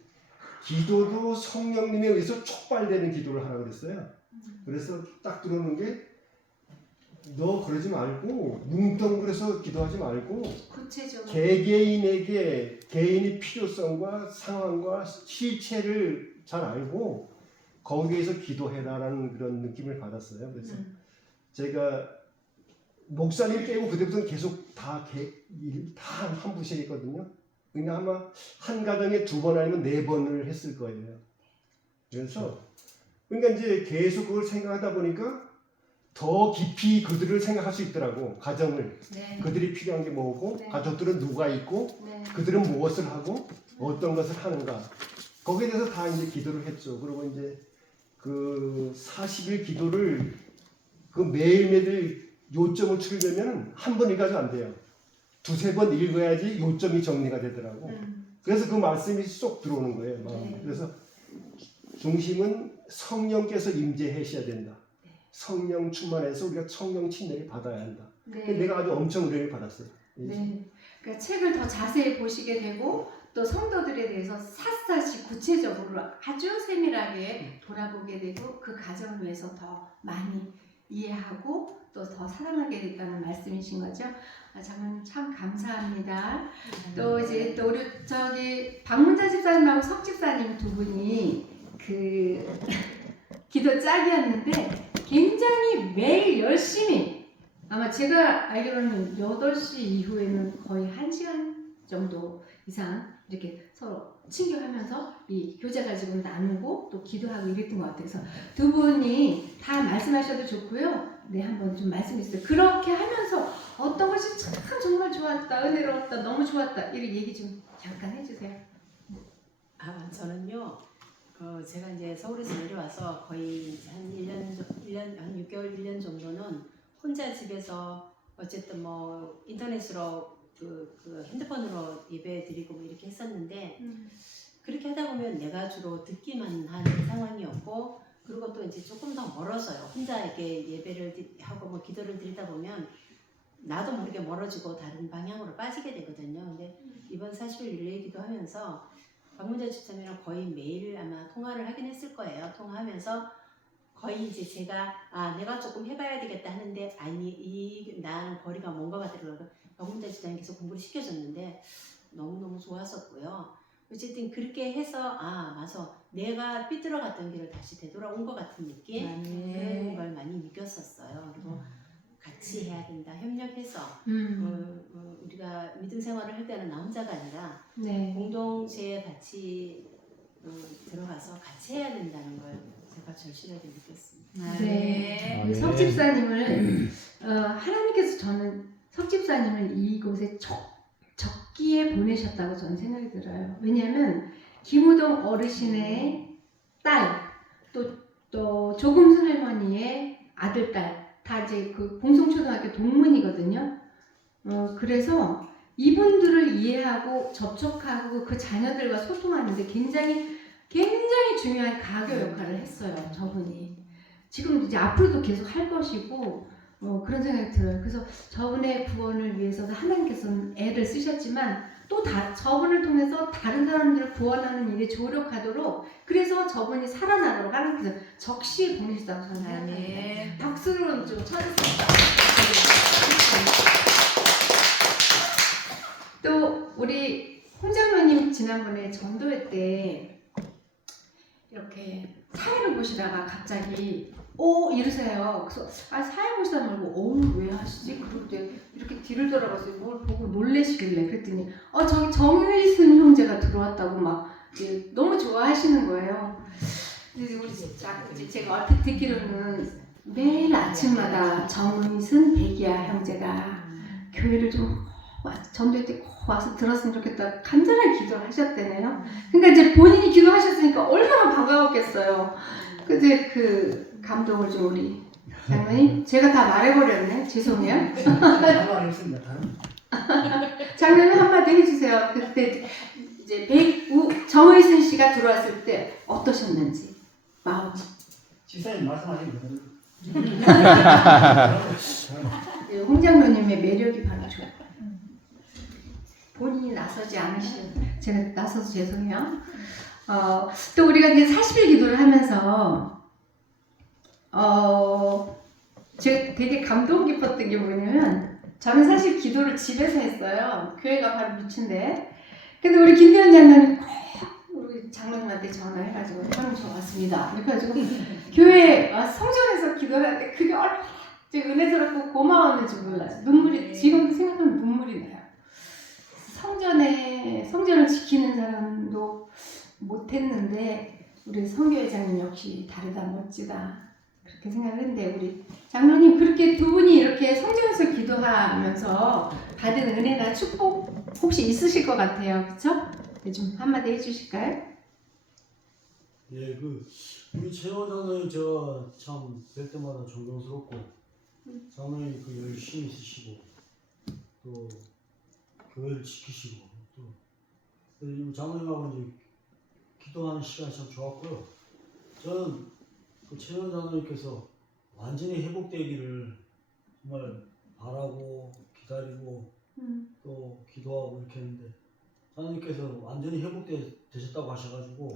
기도도 성령님에 의해서 촉발되는 기도를 하라고 그랬어요. 그래서 딱 들어오는 게 너 그러지 말고 뭉뚱그려서 기도하지 말고 구체적으로 개개인에게 개인의 필요성과 상황과 실체를 잘 알고 거기에서 기도해라라는 그런 느낌을 받았어요. 그래서 제가 목사님 빼고 그때부터는 계속 다 한 분씩 했거든요. 그냥 아마 한 가정에 2번 아니면 4번을 했을 거예요. 그래서 그러니까 이제 계속 그걸 생각하다 보니까 더 깊이 그들을 생각할 수 있더라고. 가정을. 네. 그들이 필요한 게 뭐고 네. 가족들은 누가 있고 네. 그들은 무엇을 하고 어떤 것을 하는가. 거기에 대해서 다 이제 기도를 했죠. 그리고 이제 그 40일 기도를 그 매일매일 요점을 추리려면 한 번 읽어도 안 돼요. 2-3번 읽어야지 요점이 정리가 되더라고. 그래서 그 말씀이 쏙 들어오는 거예요. 네. 그래서 중심은 성령께서 임재하셔야 된다. 성령 충만해서 우리가 성령 침례를 받아야 한다. 네. 내가 아주 엄청 은혜를 받았어요. 네. 그러니까 책을 더 자세히 보시게 되고 또 성도들에 대해서 샅샅이 구체적으로 아주 세밀하게 돌아보게 되고 그 가정을 위해서 더 많이 이해하고 또 더 사랑하게 됐다는 말씀이신 거죠. 장로님 참 감사합니다. 또 이제 또 우리 저기 박문자 집사님하고 석 집사님 두 분이 그 기도 짝이었는데 굉장히 매일 열심히 아마 제가 알기로는 8시 이후에는 거의 1시간 정도 이상 이렇게 서로 친교하면서 이 교제 가지고 나누고 또 기도하고 이랬던 것 같아요. 그래서 두 분이 다 말씀하셔도 좋고요. 네, 한번 좀 말씀해 주세요. 그렇게 하면서 어떤 것이 참 정말 좋았다, 은혜로웠다, 너무 좋았다 이런 얘기 좀 잠깐 해주세요. 저는요, 제가 이제 서울에서 내려와서 거의 한 1년, 한 6개월, 1년 정도는 혼자 집에서 어쨌든 뭐 인터넷으로 그 핸드폰으로 예배 드리고 뭐 이렇게 했었는데 그렇게 하다 보면 내가 주로 듣기만 하는 상황이었고 그리고 또 이제 조금 더 멀어서요. 혼자 이렇게 예배를 하고 뭐 기도를 드리다 보면 나도 모르게 멀어지고 다른 방향으로 빠지게 되거든요. 근데 이번 40일 릴레이 기도하면서 박문자 집사님이랑 거의 매일 아마 통화를 하긴 했을 거예요. 통화하면서 거의 이제 제가 내가 조금 해봐야 되겠다 하는데 아니 나는 거리가 먼 것 같더라고요. 박문자 집사님 계속 공부를 시켜줬는데 너무너무 좋았었고요. 어쨌든 그렇게 해서 맞아 내가 삐뚤어갔던 길을 다시 되돌아온 것 같은 느낌 그런 걸 많이 느꼈었어요. 그리고 같이 해야 된다 협력해서 우리가 믿음 생활을 할 때는 나 혼자가 아니라 네. 공동체에 같이 들어가서 같이 해야 된다는 걸 제가 절실하게 느꼈습니다. 네. 네. 석 집사님을 하나님께서 저는 석 집사님을 이곳에 적기에 보내셨다고 저는 생각이 들어요. 왜냐하면 김우동 어르신의 딸, 또 조금순 할머니의 아들, 딸 다 이제 그 봉송초등학교 동문이거든요. 그래서 이분들을 이해하고 접촉하고 그 자녀들과 소통하는데 굉장히 중요한 가교 역할을 했어요. 저분이. 지금 이제 앞으로도 계속 할 것이고 그런 생각이 들어요. 그래서 저분의 구원을 위해서 하나님께서는 애를 쓰셨지만 또 저분을 통해서 다른 사람들을 구원하는 일에 조력하도록 그래서 저분이 살아나도록 하나님께서 적시에 보내셨다고 저는 생각합니다. 박수로 좀 쳐주세요. 또 우리 홍장로님 지난번에 전도회 때 이렇게 사회를 보시다가 갑자기 이러세요. 그래서 사회 보시다 말고 왜 하시지? 그럴 때 이렇게 뒤를 돌아봐서 뭘 보고 놀래시길래 그랬더니 저기 정의순 형제가 들어왔다고 막 너무 좋아하시는 거예요. 그래서 우리 제가 얼핏 듣기로는 매일 아침마다 정의순 백이야 형제가 교회를 좀 전도회 때 와서 들었으면 좋겠다 간절하게 기도를 하셨대네요. 그러니까 이제 본인이 기도하셨으니까 얼마나 반가웠겠어요. 그제 그 감동을 좀 우리 장로님 제가 다 말해버렸네. 죄송해요. 하나 있습니다. 장로님 한마디 해주세요. 그때 이제 정의순 씨가 들어왔을 때 어떠셨는지 마음. 지사님 말씀하신 거죠. 홍 장로님의 매력이 바로 좋아요. 본인이 나서지 않으시는 제가 나서서 죄송해요. 또 우리가 이제 40일 기도를 하면서 제가 되게 감동 깊었던 게 뭐냐면 저는 사실 기도를 집에서 했어요. 교회가 바로 밑인데. 근데 우리 김대현 장로님 우리 장로님한테 전화해가지고 저는 저 왔습니다. 그래가지고 교회 성전에서 기도하는데 그게 얼마나 은혜스럽고 고마웠는지 몰라요. 눈물이 지금도 생각하면 눈물이 나요. 성전을 지키는 사람도 못했는데 우리 성교회장님 역시 다르다 멋지다 그렇게 생각을 했는데 우리 장로님 그렇게 두 분이 이렇게 성전에서 기도하면서 받은 은혜나 축복 혹시 있으실 것 같아요. 그렇죠? 네, 좀 한마디 해주실까요? 예, 우리 최원 장로님 저 참 뵐 때마다 존경스럽고 장로님 열심히 쓰시고 또 교회를 지키시고 또 장로님하고 이제 기도하는 시간이 참 좋았고요. 저는 최원 장로님께서 완전히 회복되기를 정말 바라고 기다리고 또 기도하고 이렇게 했는데 장로님께서 완전히 회복되셨다고 하셔가지고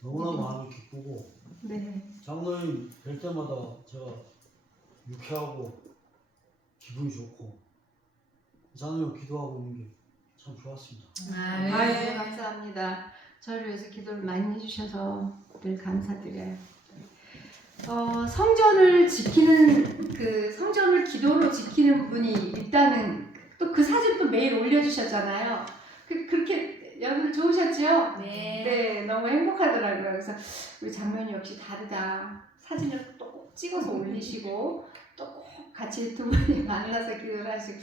너무나 마음이 기쁘고 네. 장로님 뵐 때마다 제가 유쾌하고 기분이 좋고 장로님 기도하고 있는 게 참 좋았습니다. 네. 아유, 감사합니다. 저를 위해서 기도를 많이 해주셔서 늘 감사드려요. 성전을 지키는 성전을 기도로 지키는 분이 있다는 또 그 사진 또 매일 올려주셨잖아요. 그렇게 여러분 좋으셨죠? 네, 너무 행복하더라고요. 그래서 우리 장로님 역시 다르다. 사진을 또 꼭 찍어서 올리시고 또 꼭 같이 두 분이 만나서 기도를 하시고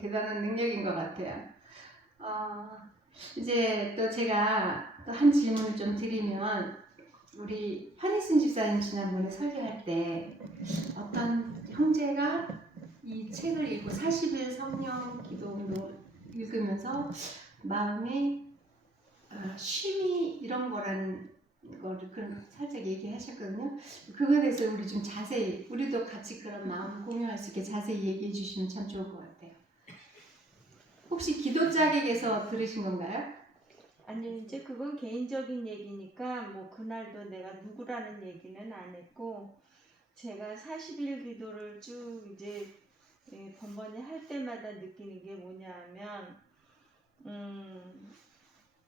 대단한 능력인 것 같아요. 이제 또 제가 또 한 질문을 좀 드리면 우리 한희순 집사님 지난번에 설교할 때 어떤 형제가 이 책을 읽고 40일 성령 기도로 읽으면서 마음에 쉼이 이런 거라는 거를 그런 살짝 얘기하셨거든요. 그거에 대해서 우리 좀 자세히 우리도 같이 그런 마음 공유할 수 있게 자세히 얘기해 주시면 참 좋을 것 같아요. 혹시 기도짝에게서 들으신 건가요? 아니 이제 그건 개인적인 얘기니까 뭐 그날도 내가 누구라는 얘기는 안 했고 제가 40일 기도를 쭉 이제 번번이 할 때마다 느끼는 게 뭐냐면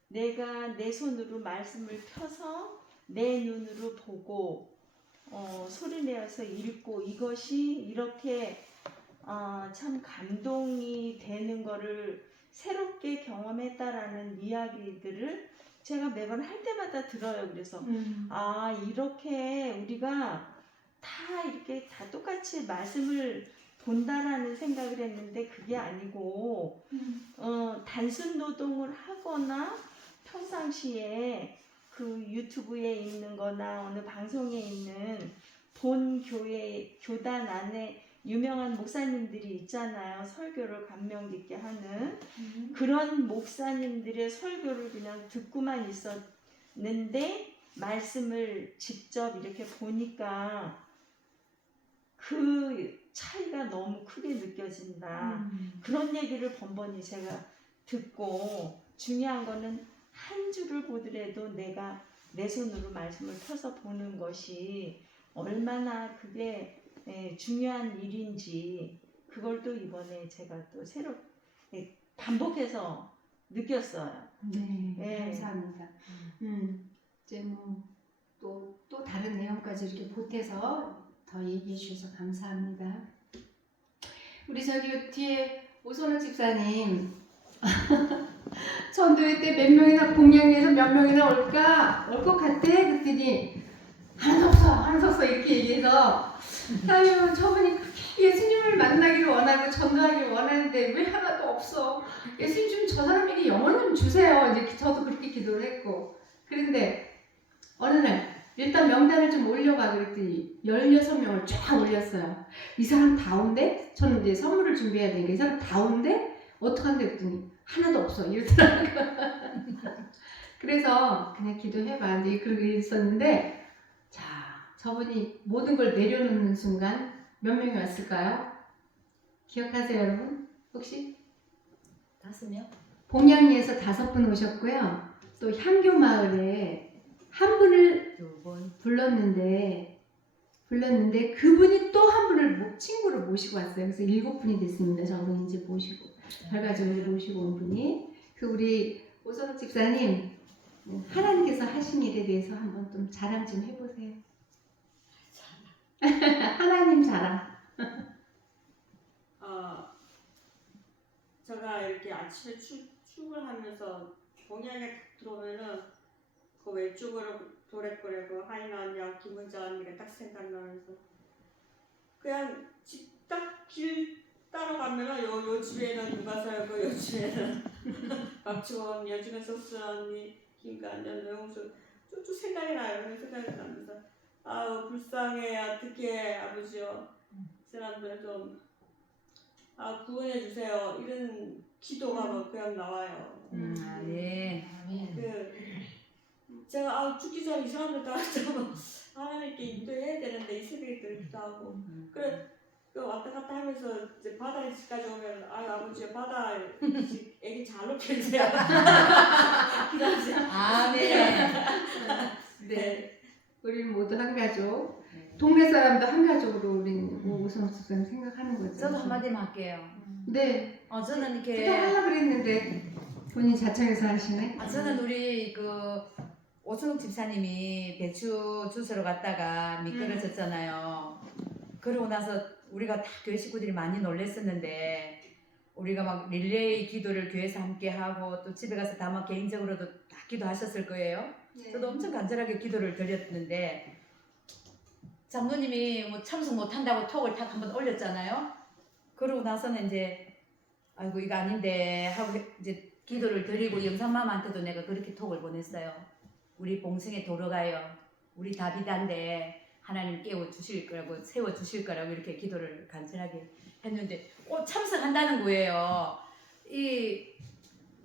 내가 내 손으로 말씀을 펴서 내 눈으로 보고 소리내어서 읽고 이것이 이렇게 참 감동이 되는 거를 새롭게 경험했다라는 이야기들을 제가 매번 할 때마다 들어요. 그래서 이렇게 우리가 다 이렇게 다 똑같이 말씀을 본다라는 생각을 했는데 그게 아니고 단순 노동을 하거나 평상시에 그 유튜브에 있는 거나 어느 방송에 있는 본 교회 교단 안에 유명한 목사님들이 있잖아요. 설교를 감명 깊게 하는 그런 목사님들의 설교를 그냥 듣고만 있었는데 말씀을 직접 이렇게 보니까 그 차이가 너무 크게 느껴진다. 그런 얘기를 번번이 제가 듣고 중요한 거는 한 줄을 보더라도 내가 내 손으로 말씀을 펴서 보는 것이 얼마나 그게 중요한 일인지 그걸 또 이번에 제가 또 새로 반복해서 느꼈어요. 네, 감사합니다. 이제 또 다른 내용까지 이렇게 보태서 더 얘기해 주셔서 감사합니다. 우리 저기 뒤에 오선호 집사님 전도회 때 몇 명이나 공양에서 몇 명이나 올 것 같아? 그랬더니 하나도 없어 이렇게 얘기해서 아유 저분이 그렇게 예수님을 만나기를 원하고 전도하기를 원하는데 왜 하나도 없어? 예수님 좀 저 사람에게 영혼 좀 주세요. 이제 저도 그렇게 기도를 했고 그런데 어느 날 일단 명단을 좀 올려봐 그랬더니 16명을 쫙 올렸어요. 이 사람 다 온대? 저는 이제 선물을 준비해야 되니까 이 사람 다 온대? 어떡한데 그랬더니 하나도 없어 이러더라고요. 그래서 그냥 기도해봐 이제 그러고 있었는데 자 저분이 모든 걸 내려놓는 순간 몇 명이 왔을까요? 기억하세요 여러분? 혹시? 5명? 봉양리에서 5분 오셨고요. 또 향교마을에 한 분을 2분. 불렀는데 그분이 또 한 분을 친구를 모시고 왔어요. 그래서 7분이 됐습니다. 저분 이제 모시고 결과적으로 모시고 온 분이 그 우리 오선욱 집사님 하나님께서 하신 일에 대해서 한번 좀 자랑 좀 해보세요. 하나님 자랑. 제가 이렇게 아침에 출근하면서 공양에 들어오면은 그 왼쪽으로 도래거리고 하이나 언니와 김은자 언니가 딱 생각나면서 그냥 딱 길 따라가면은 요 집에는 누가 살고 요 집에는 박주원, 여중에 소스 언니, 김간연, 노영수 쭉쭉 생각이 나요. 생각이 나면서 아우 불쌍해 어떻게 아버지요 사람들 좀 구원해 주세요 이런 기도가 그냥 나와요. 네. 제가 죽기 전에 이 사람들 다 좀 하나님께 인도해야 되는데 이 새벽에 들기도 하고 그래 그 왔다 갔다 하면서 이제 바다 집까지 오면 아버지 바다 애기 잘 높여주세요. 기도하세요. 아멘. 네. 우리는 모두 한 가족. 동네 사람도 한 가족으로 우리는 오순옥 집사님 생각하는 거죠. 저도 한마디만 할게요. 네. 저는 이렇게 또 하려고 그랬는데 본인 자청해서 하시네. 저는 우리 그 오순옥 집사님이 배추 주스러 갔다가 미끄러졌잖아요. 그러고 나서 우리가 다 교회 식구들이 많이 놀랬었는데 우리가 막 릴레이 기도를 교회에서 함께 하고 또 집에 가서 다 막 개인적으로도 다 기도하셨을 거예요. 저도 엄청 간절하게 기도를 드렸는데 장로님이 뭐 참석 못한다고 톡을 탁 한번 올렸잖아요. 그러고 나서는 이제 아이고 이거 아닌데 하고 이제 기도를 드리고 영상맘한테도 내가 그렇게 톡을 보냈어요. 우리 봉성에 돌아가요. 우리 다비단데 하나님 깨워 주실 거라고 세워 주실 거라고 이렇게 기도를 간절하게 했는데 참석한다는 거예요.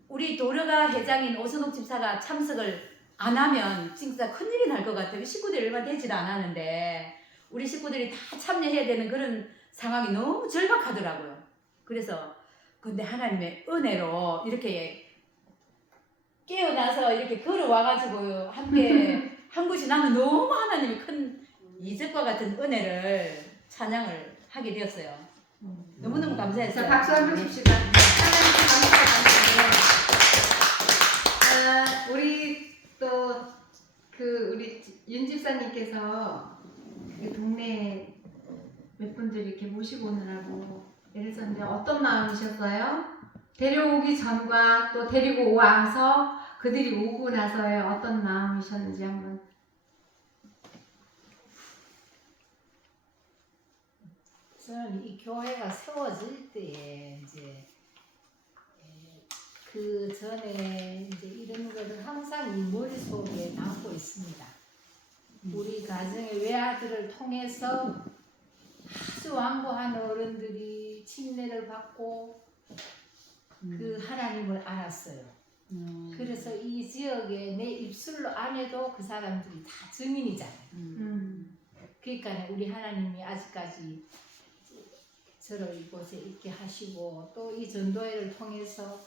우리 도르가 회장인 오순옥 집사가 참석을 안 하면 진짜 큰일이 날 것 같아요. 식구들이 얼마 되지도 않았는데 우리 식구들이 다 참여해야 되는 그런 상황이 너무 절박하더라고요. 그래서 근데 하나님의 은혜로 이렇게 깨어나서 이렇게 걸어와가지고 함께 한 것이 나는 너무 하나님의 큰 이적과 같은 은혜를 찬양을 하게 되었어요. 너무너무 감사했어요. 자, 박수 한번 칩시다. 하나님께 감사합니다. 우리 또 우리 윤 집사님께서 그 동네 몇 분들 이렇게 모시고 오느라고 애를 썼는데 어떤 마음이셨어요? 데려오기 전과 또 데리고 와서 그들이 오고 나서의 어떤 마음이셨는지 한번. 저는 이 교회가 세워질 때에 이제 그 전에 이제 이런 것을 항상 이 머릿속에 담고 있습니다. 우리 가정의 외아들을 통해서 아주 완고한 어른들이 침례를 받고 그 하나님을 알았어요. 그래서 이 지역에 내 입술로 안 해도 그 사람들이 다 증인이잖아요. 그러니까 우리 하나님이 아직까지 저를 이곳에 있게 하시고 또 이 전도회를 통해서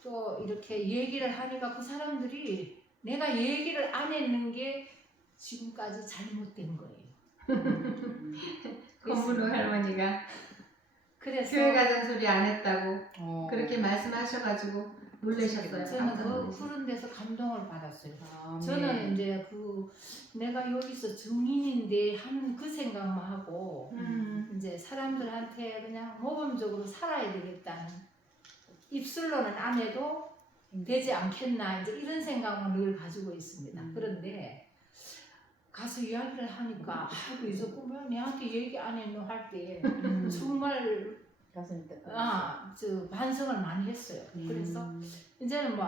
또 이렇게 얘기를 하니까 그 사람들이 내가 얘기를 안 했는 게 지금까지 잘못된 거예요. 건물로 할머니가 그래서 교회 가정 소리 안 했다고 그렇게 말씀하셔가지고 놀라셨어요. 저는 그런 데서 감동을 받았어요. 저는 이제 내가 여기서 증인인데 하는 그 생각만 하고 이제 사람들한테 그냥 모범적으로 살아야 되겠다는 입술로는 안 해도 되지 않겠나 이제 이런 생각만 늘 가지고 있습니다. 그런데 가서 이야기를 하니까 아이고 이 자꾸 왜 내한테 얘기 안 했노 할 때 정말 저 반성을 많이 했어요. 그래서 이제는 뭐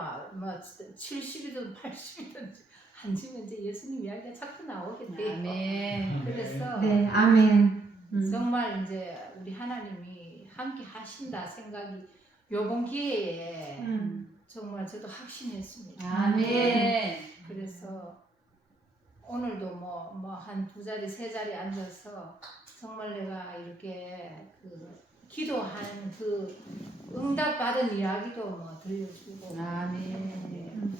70이든 80이든 한지면 이제 예수님 이야기가 자꾸 나오게 돼요. 아멘. 그래서 네, 아멘. 정말 이제 우리 하나님이 함께 하신다 생각이 요번 기회에 정말 저도 확신했습니다. 아멘. 그래서 오늘도 한 2자리 3자리 앉아서 정말 내가 이렇게 기도한 응답받은 이야기도 들려주고 아멘.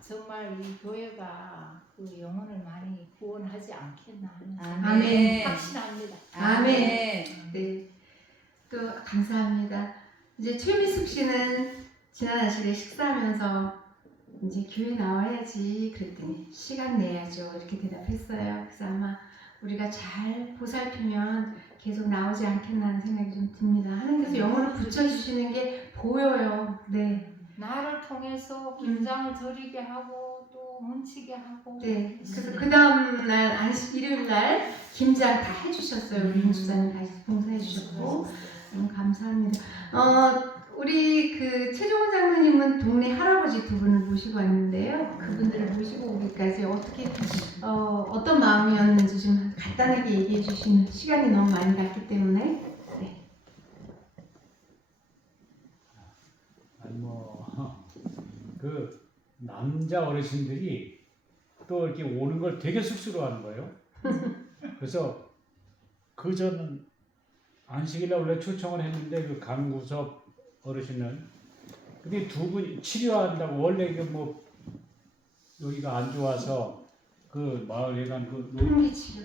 정말 이 교회가 그 영혼을 많이 구원하지 않겠나 하는 아멘. 확신합니다. 아멘. 네. 또 감사합니다. 이제 최미숙 씨는 지난 아침에 식사하면서 이제 교회 나와야지 그랬더니 시간 내야죠 이렇게 대답했어요. 그래서 아마 우리가 잘 보살피면 계속 나오지 않겠나 하는 생각이 좀 듭니다. 하나님께서 영혼을 붙여주시는 게 보여요. 네. 나를 통해서 김장을 드리게 하고 또 뭉치게 하고. 네. 그래서 그 다음 날 일요일 날 김장 다 해주셨어요. 우리 윤수사님 다시 봉사해주셨고 너무 감사합니다. 우리 최종원 장로님은 동네 할아버지 2분을 모시고 왔는데요. 그분들을 모시고 오기까지 어떤 마음이었는지 좀 간단하게 얘기해 주시는 시간이 너무 많이 갔기 때문에. 네. 남자 어르신들이 또 이렇게 오는 걸 되게 쑥스러워하는 거예요. 그래서 전 안식일날 원래 초청을 했는데 그 강구섭 어르신은 근데 2분이 치료한다고 원래 여기가 안 좋아서 그 마을에 간 그 흥미치료.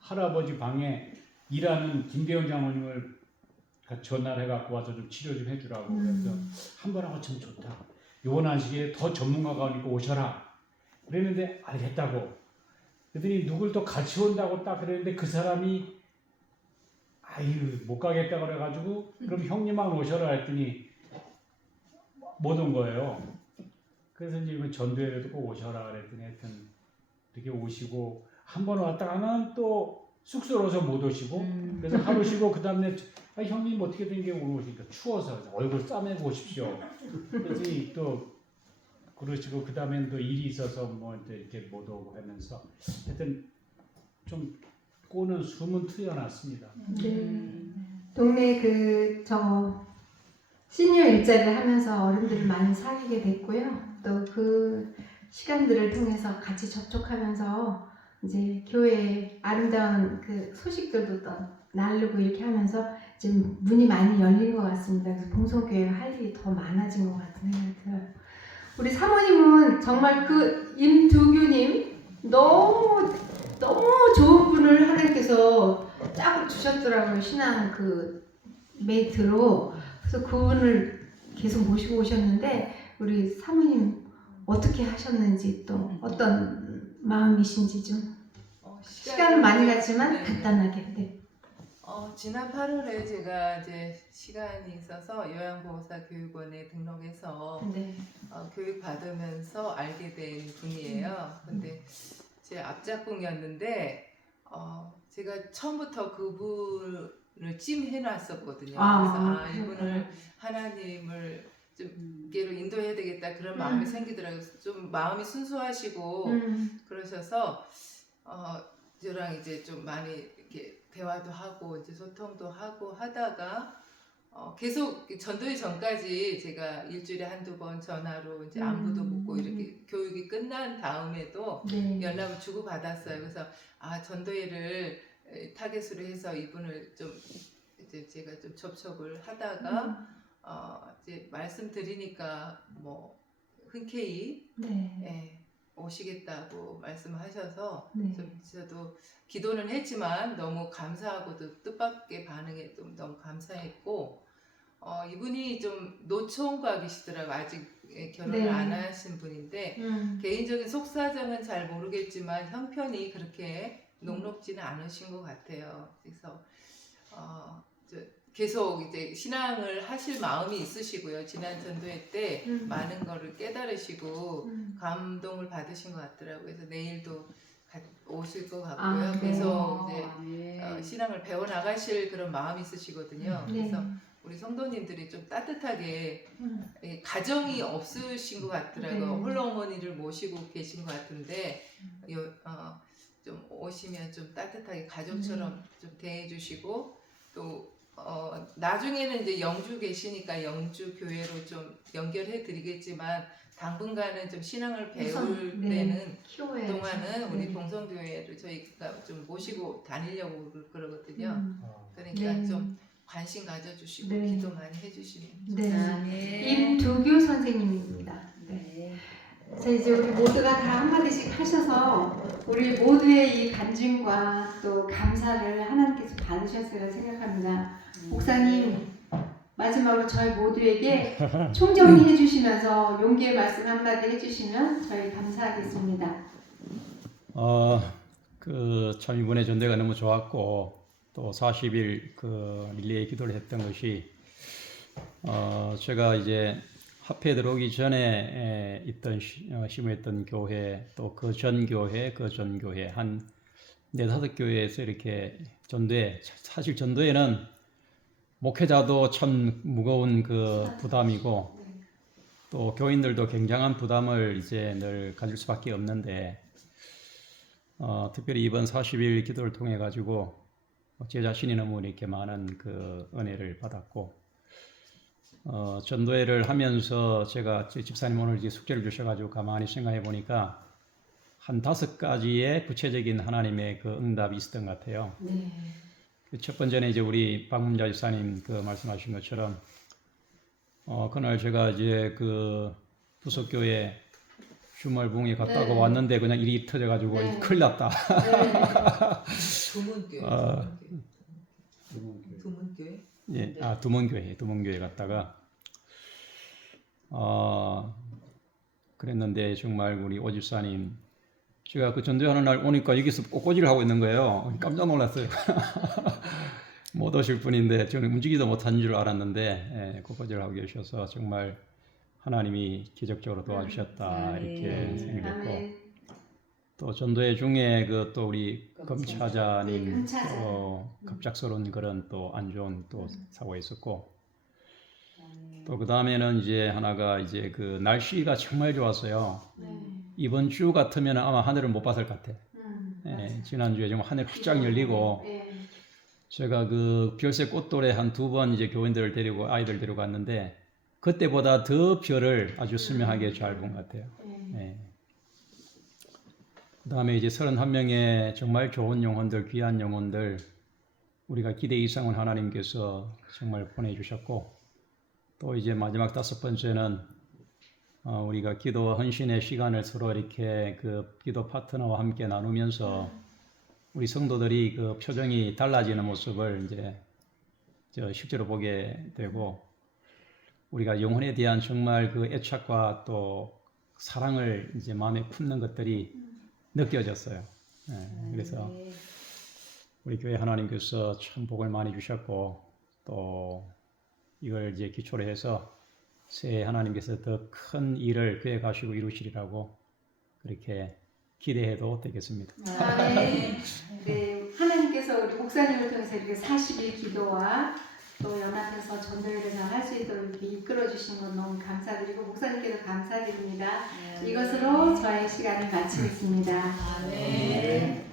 할아버지 방에 일하는 김대원 장모님을 전화를 해갖고 와서 좀 치료 좀 해주라고 그래서 한 번 하고 참 좋다. 요번 안식일에 더 전문가가 오니까 오셔라. 그랬는데 알겠다고. 그랬더니 누굴 또 같이 온다고 딱 그랬는데 그 사람이 아유 못 가겠다 그래가지고 그럼 형님만 오셔라 했더니 못 온 거예요. 그래서 이제 이번 전도회에도 꼭 오셔라 그랬더니 하여튼 이렇게 오시고 한 번 왔다가는 또 쑥스러워서 못 오시고 그래서 하루 쉬고 그 다음에 형님 어떻게 된 게 오늘 오시니까 추워서 얼굴 싸매고 오십시오. 그랬더니 또 그러시고 그 다음엔 또 일이 있어서 뭐 이렇게 못 오고 하면서 하여튼 좀 꼬는 숨은 트여놨습니다. 동네 저 시니어 일자리를 하면서 어른들을 많이 사귀게 됐고요. 또 그 시간들을 통해서 같이 접촉하면서 이제 교회의 아름다운 그 소식들도 또 나누고 이렇게 하면서 지금 문이 많이 열린 것 같습니다. 그래서 봉성교회 할 일이 더 많아진 것 같은 생각이 들어요. 우리 사모님은 정말 그 임두규님 너무 좋은 분을 하나님께서 짝을 주셨더라고요. 신앙 그 메이트로. 그래서 그분을 계속 모시고 오셨는데 우리 사모님 어떻게 하셨는지 또 어떤 마음이신지 좀 시간은 많이 갔지만 간단하게. 네. 지난 8월에 제가 이제 시간이 있어서 요양보호사 교육원에 등록해서 네. 교육 받으면서 알게 된 분이에요. 근데 제 앞작공이었는데 제가 처음부터 그분을 찜해놨었거든요. 그래서 이분을 하나님을 좀 깨로 인도해야 되겠다 그런 마음이 생기더라고요. 좀 마음이 순수하시고 그러셔서 저랑 이제 좀 많이 이렇게 대화도 하고 이제 소통도 하고 하다가 계속 전도회 전까지 제가 일주일에 한두 번 전화로 이제 안부도 묻고 이렇게 교육이 끝난 다음에도 연락을 주고 받았어요. 그래서 전도회를 타겟으로 해서 이분을 좀 이제 제가 좀 접촉을 하다가 이제 말씀드리니까 뭐 흔쾌히 오시겠다고 말씀하셔서 좀 저도 기도는 했지만 너무 감사하고도 뜻밖의 반응에 좀 너무 감사했고 이분이 좀 노총각이시더라고요. 아직 결혼을 안 하신 분인데 개인적인 속사정은 잘 모르겠지만 형편이 그렇게 녹록지는 않으신 것 같아요. 그래서 계속 이제 신앙을 하실 마음이 있으시고요. 지난 전도회 때 많은 거를 깨달으시고 감동을 받으신 것 같더라고요. 그래서 내일도 오실 것 같고요. 그래서 이제 신앙을 배워 나가실 그런 마음이 있으시거든요. 그래서 우리 성도님들이 좀 따뜻하게 가정이 없으신 것 같더라고요. 홀로 어머니를 모시고 계신 것 같은데 좀 오시면 좀 따뜻하게 가족처럼 좀 대해주시고 또 나중에는 이제 영주 계시니까 영주 교회로 좀 연결해 드리겠지만 당분간은 좀 신앙을 배울 때는 동안은 우리 봉성교회를 저희가 좀 모시고 다니려고 그러거든요. 그러니까 좀 관심 가져주시고 기도 많이 해주시면 임두규 선생님입니다. 자 이제 우리 모두가 다 한마디씩 하셔서 우리 모두의 이 간증과 또 감사를 하나님께서 받으셨으리라 생각합니다. 목사님 마지막으로 저희 모두에게 총정리해 주시면서 용기의 말씀 한마디 해주시면 저희 감사하겠습니다. 참 이번에 전대가 너무 좋았고 또 40일 그 릴레이 기도를 했던 것이 제가 이제 합회에 들어오기 전에 있던 심했던 교회 또 그 전 교회 그 전 교회 한 4-5 교회에서 이렇게 전도회 사실 전도회는 목회자도 참 무거운 그 부담이고 또 교인들도 굉장한 부담을 이제 늘 가질 수밖에 없는데 특별히 이번 40일 기도를 통해 가지고 제 자신이 너무 이렇게 많은 그 은혜를 받았고 전도회를 하면서 제가 집사님 오늘 이제 숙제를 주셔가지고 가만히 생각해 보니까 한 5가지의 구체적인 하나님의 그 응답이 있었던 것 같아요. 그 첫 번째는 이제 우리 박문자 집사님 그 말씀하신 것처럼 그날 제가 이제 그 부속교회 주말 붕에 갔다가 네. 왔는데 그냥 일이 터져가지고 네. 큰일 났다. 두문교회. 두문교회. 예, 두문교회 갔다가 그랬는데 정말 우리 오집사님 제가 그 전도하는 날 오니까 여기서 꽃꽂이를 하고 있는 거예요. 깜짝 놀랐어요. 못 오실 분인데 저는 움직이도 못한 줄 알았는데 꽃꽂이를 하고 계셔서 정말 하나님이 기적적으로 도와주셨다 이렇게 생각했고 또 전도회 중에 그 또 우리 검차자님 또 갑작스러운 그런 또 안 좋은 또 사고가 있었고 또 그 다음에는 이제 하나가 이제 그 날씨가 정말 좋았어요. 이번 주 같으면 아마 하늘을 못 봤을 것 같아. 지난주에 정말 하늘 활짝 열리고 제가 그 별새 꽃돌에 한 2번 이제 교인들을 데리고 아이들 데리고 갔는데 그때보다 더 별을 아주 선명하게 잘 본 것 같아요. 그 다음에 이제 31명의 정말 좋은 영혼들, 귀한 영혼들 우리가 기대 이상은 하나님께서 정말 보내주셨고 또 이제 마지막 5번째는 우리가 기도 헌신의 시간을 서로 이렇게 그 기도 파트너와 함께 나누면서 우리 성도들이 그 표정이 달라지는 모습을 이제 실제로 보게 되고 우리가 영혼에 대한 정말 그 애착과 또 사랑을 이제 마음에 품는 것들이 느껴졌어요. 그래서 우리 교회 하나님께서 참 복을 많이 주셨고 또 이걸 이제 기초로 해서 새해 하나님께서 더 큰 일을 교회 가시고 이루시리라고 그렇게 기대해도 되겠습니다. 네. 하나님께서 우리 목사님을 통해서 이렇게 40일 기도와 또 연합해서 전도회를 잘 할 수 있도록 이렇게 이끌어 주신 건 너무 감사드리고 목사님께도 감사드립니다. 이것으로 저의 시간을 마치겠습니다. 네.